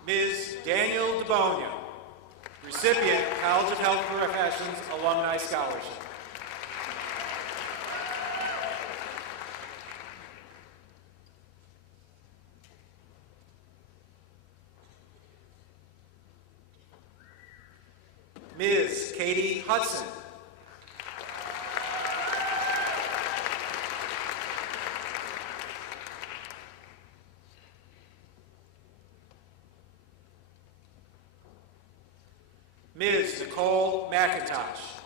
Ms. Daniel DeBonia, recipient, College of Health Professions Alumni Scholarship. Ms. Katie Hudson. Ms. Nicole McIntosh.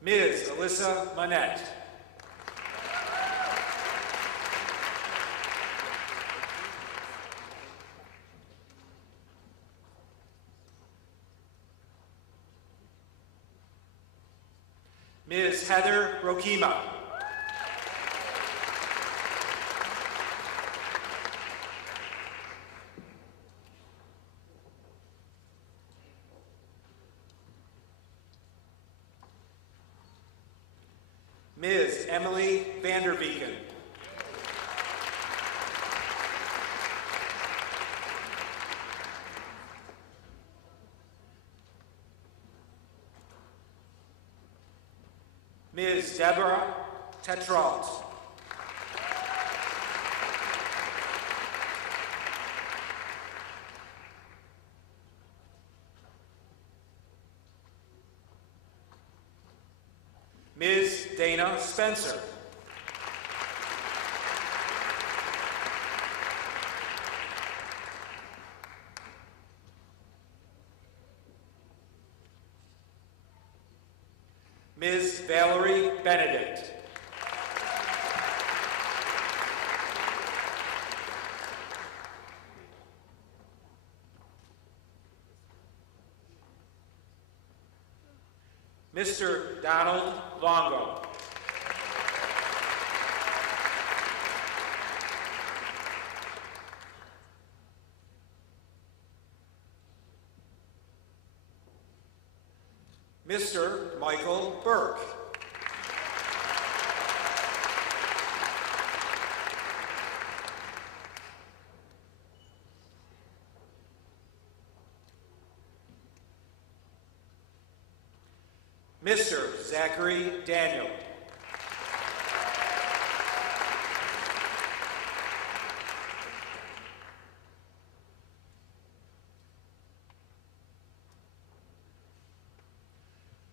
Ms. Alyssa Manette. Ms. Heather Rokima. Ms. Emily Vanderbeeken. Ms. Deborah Tetrault. Ms. Dana Spencer. Ms. Valerie Benedict. Mr. Donald Longo. Mr. Michael Burke. Mr. Zachary Daniel.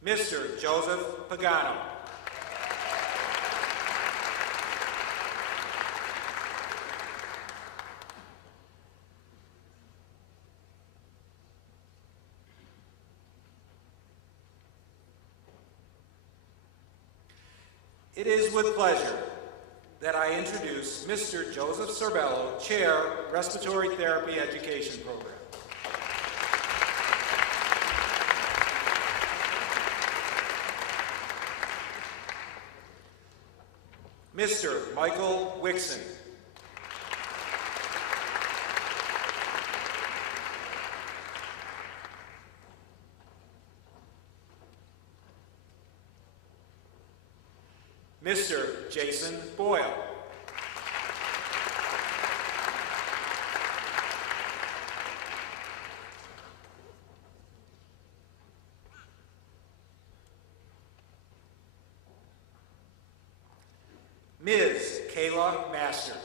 Mr. Joseph Pagano. It is with pleasure that I introduce Mr. Joseph Sorbello, Chair, Respiratory Therapy Education Program. Mr. Michael Wixon. Mr. Jason Boyle. Ms. Kayla Masters.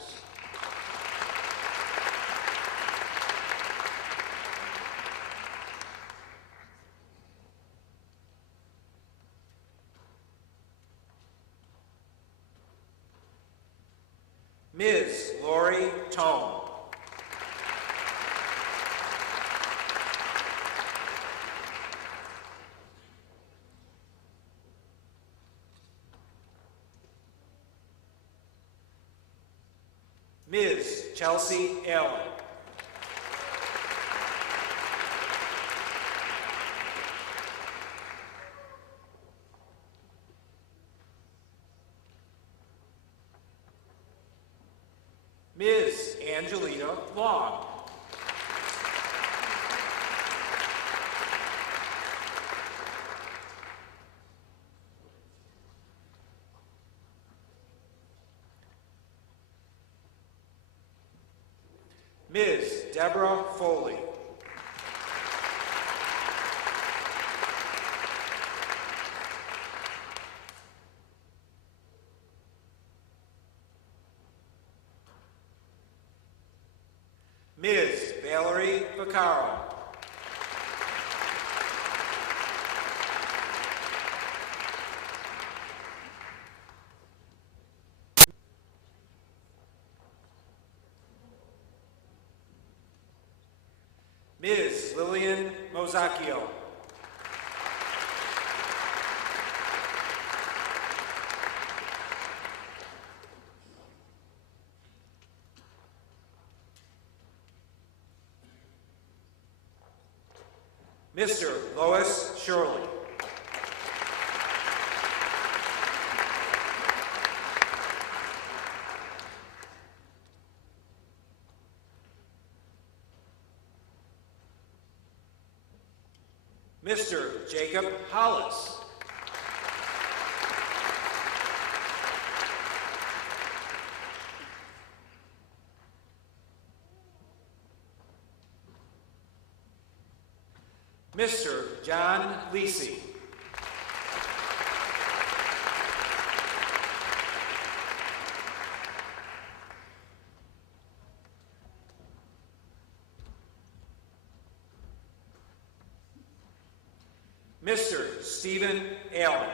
Ms. Lori Tone. Ms. Chelsea Allen. Ms. Angelina Long. Ms. Deborah Foley. Ms. Valerie Vaccaro. Ms. Lillian Mozacchio. Mr. Lois Shirley. Mr. Jacob Hollis. Mr. John Lisi. Mr. Stephen Allen.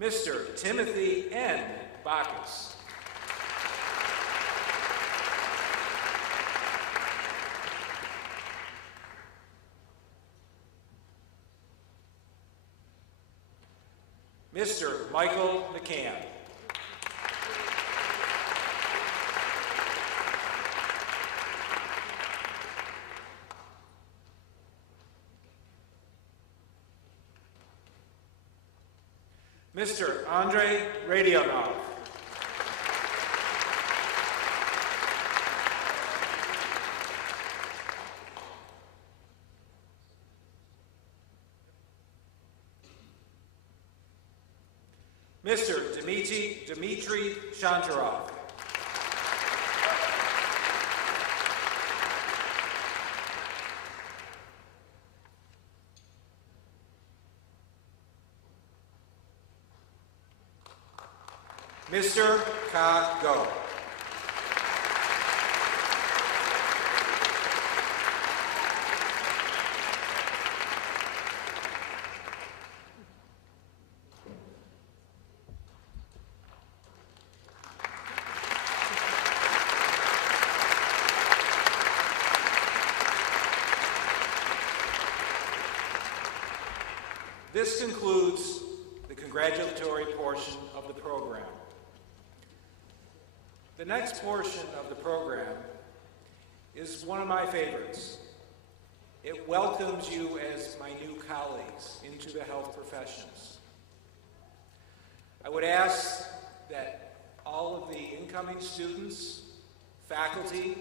Mr. Timothy N. Bacchus. Mr. Michael McCann. Mr. Andrei Radionov. Mr. Dmitry Shantarov. Mr. Ka Go. This concludes the congratulatory portion of the program. The next portion of the program is one of my favorites. It welcomes you as my new colleagues into the health professions. I would ask that all of the incoming students, faculty,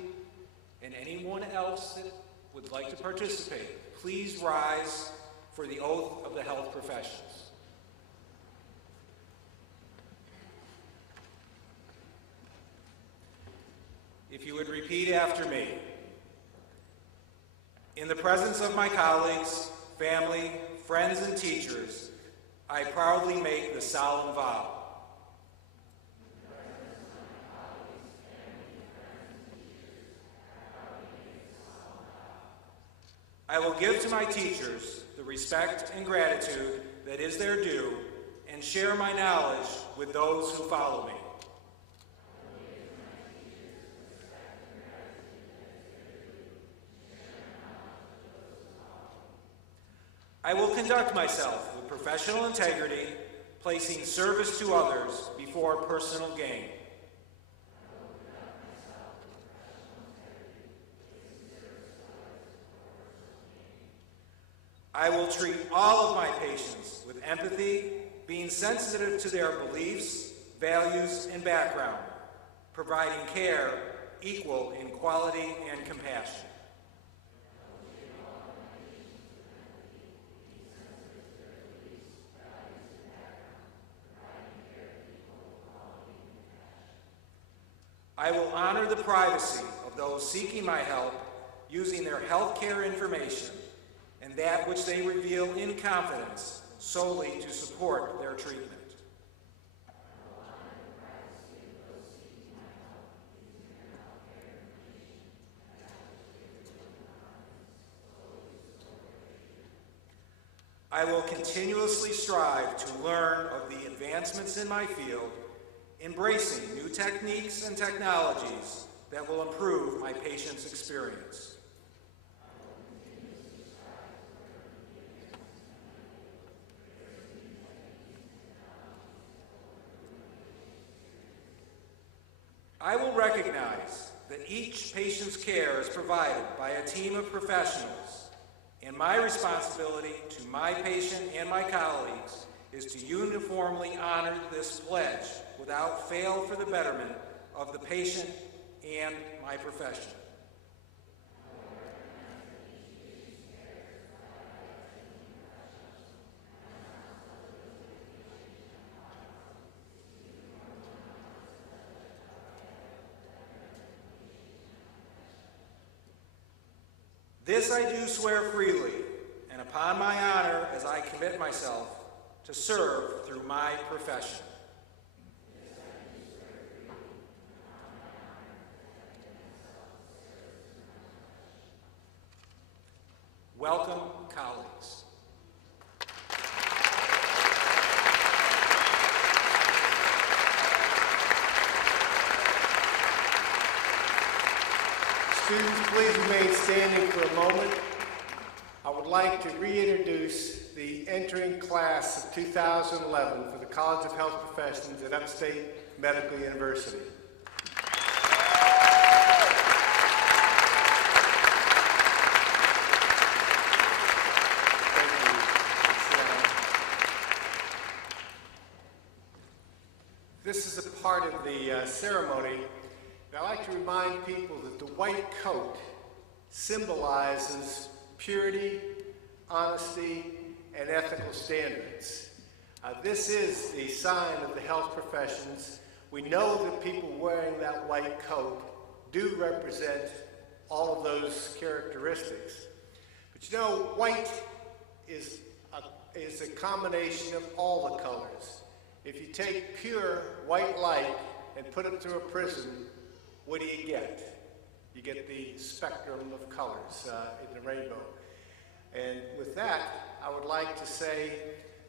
and anyone else that would like to participate, please rise for the oath of the health professions. If you would repeat after me. In the presence of my colleagues, family, friends, and teachers, I proudly make the solemn vow. I will give to my teachers the respect and gratitude that is their due, and share my knowledge with those who follow me. I will conduct myself with professional integrity, placing service to others before personal gain. I will treat all of my patients with empathy, being sensitive to their beliefs, values, and background, providing care equal in quality and compassion. I will honor the privacy of those seeking my help using their healthcare information and that which they reveal in confidence solely to support their treatment. I will continuously strive to learn of the advancements in my field, embracing new techniques and technologies that will improve my patients' experience. I will recognize that each patient's care is provided by a team of professionals, and my responsibility to my patient and my colleagues is to uniformly honor this pledge without fail for the betterment of the patient and my profession. This I do swear freely, and upon my honor as I commit myself to serve through my profession. Welcome, colleagues. Students, please remain standing for a moment. I would like to reintroduce the entering class of 2011 for the College of Health Professions at Upstate Medical University. This is a part of the ceremony. I like to remind people that the white coat symbolizes purity, honesty, and ethical standards. This is the sign of the health professions. We know that people wearing that white coat do represent all of those characteristics. But you know, white is a combination of all the colors. If you take pure white light and put it through a prism, what do you get? You get the spectrum of colors in the rainbow. And with that, I would like to say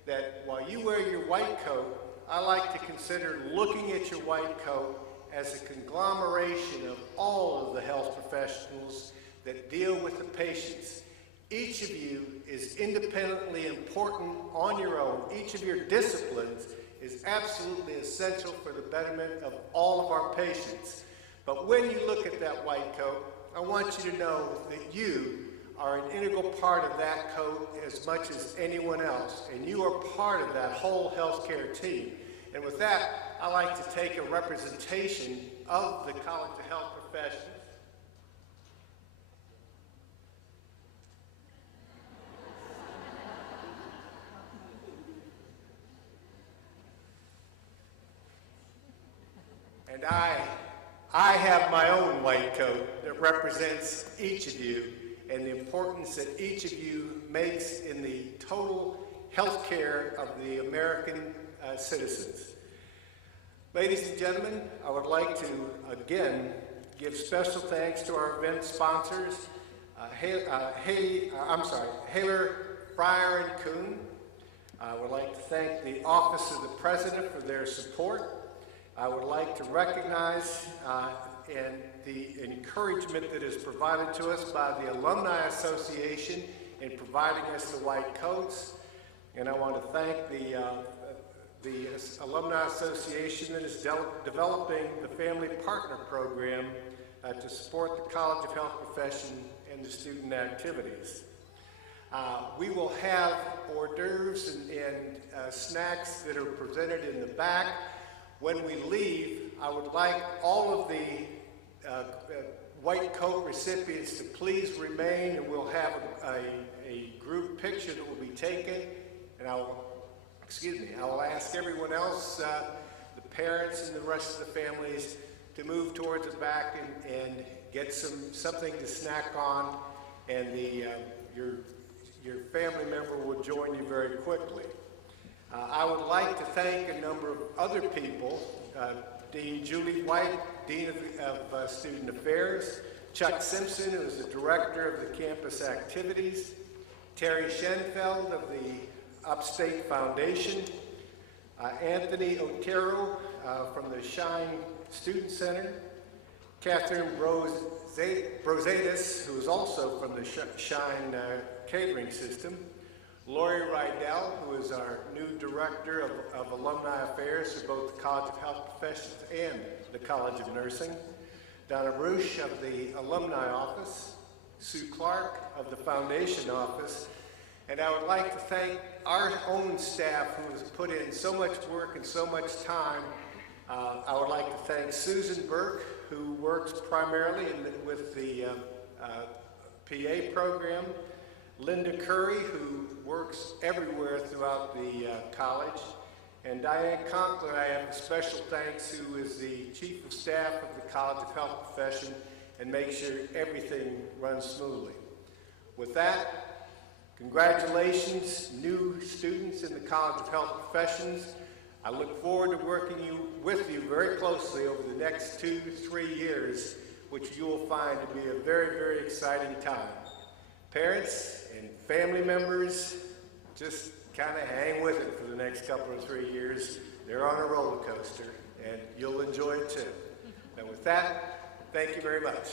that while you wear your white coat, I like to consider looking at your white coat as a conglomeration of all of the health professionals that deal with the patients. Each of you is independently important on your own. Each of your disciplines is absolutely essential for the betterment of all of our patients. But when you look at that white coat, I want you to know that you are an integral part of that coat as much as anyone else, and you are part of that whole healthcare team. And with that, I like to take a representation of the College of Health Professions. And I I have my own white coat that represents each of you and the importance that each of you makes in the total health care of the American citizens. Ladies and gentlemen, I would like to again give special thanks to our event sponsors, Haler, Fryer and Kuhn. I would like to thank the Office of the President for their support. I would like to recognize and the encouragement that is provided to us by the Alumni Association in providing us the white coats. And I want to thank the Alumni Association that is developing the Family Partner Program to support the College of Health Profession and the student activities. We will have hors d'oeuvres and snacks that are presented in the back. When we leave, I would like all of the white coat recipients to please remain, and we'll have a group picture that will be taken. And I will ask everyone else, the parents and the rest of the families, to move towards the back and get something to snack on, and your family member will join you very quickly. I would like to thank a number of other people, Dean Julie White, Dean of Student Affairs, Chuck Simpson, who is the Director of the Campus Activities, Terry Schenfeld of the Upstate Foundation, Anthony Otero from the Shine Student Center, Catherine Brosadis, who is also from the Shine Catering System, Lori Rydell, who is our new Director of Alumni Affairs for both the College of Health Professions and the College of Nursing, Donna Roosh of the Alumni Office, Sue Clark of the Foundation Office, and I would like to thank our own staff who has put in so much work and so much time. I would like to thank Susan Burke, who works primarily with the PA program, Linda Curry, who works everywhere throughout the college, and Diane Conklin, I have a special thanks, who is the Chief of Staff of the College of Health Profession and makes sure everything runs smoothly. With that, congratulations, new students in the College of Health Professions. I look forward to working with you very closely over the next 2-3 years, which you will find to be a very, very exciting time. Parents and family members, just kind of hang with it for the next couple of 3 years. They're on a roller coaster, and you'll enjoy it too. And with that, thank you very much.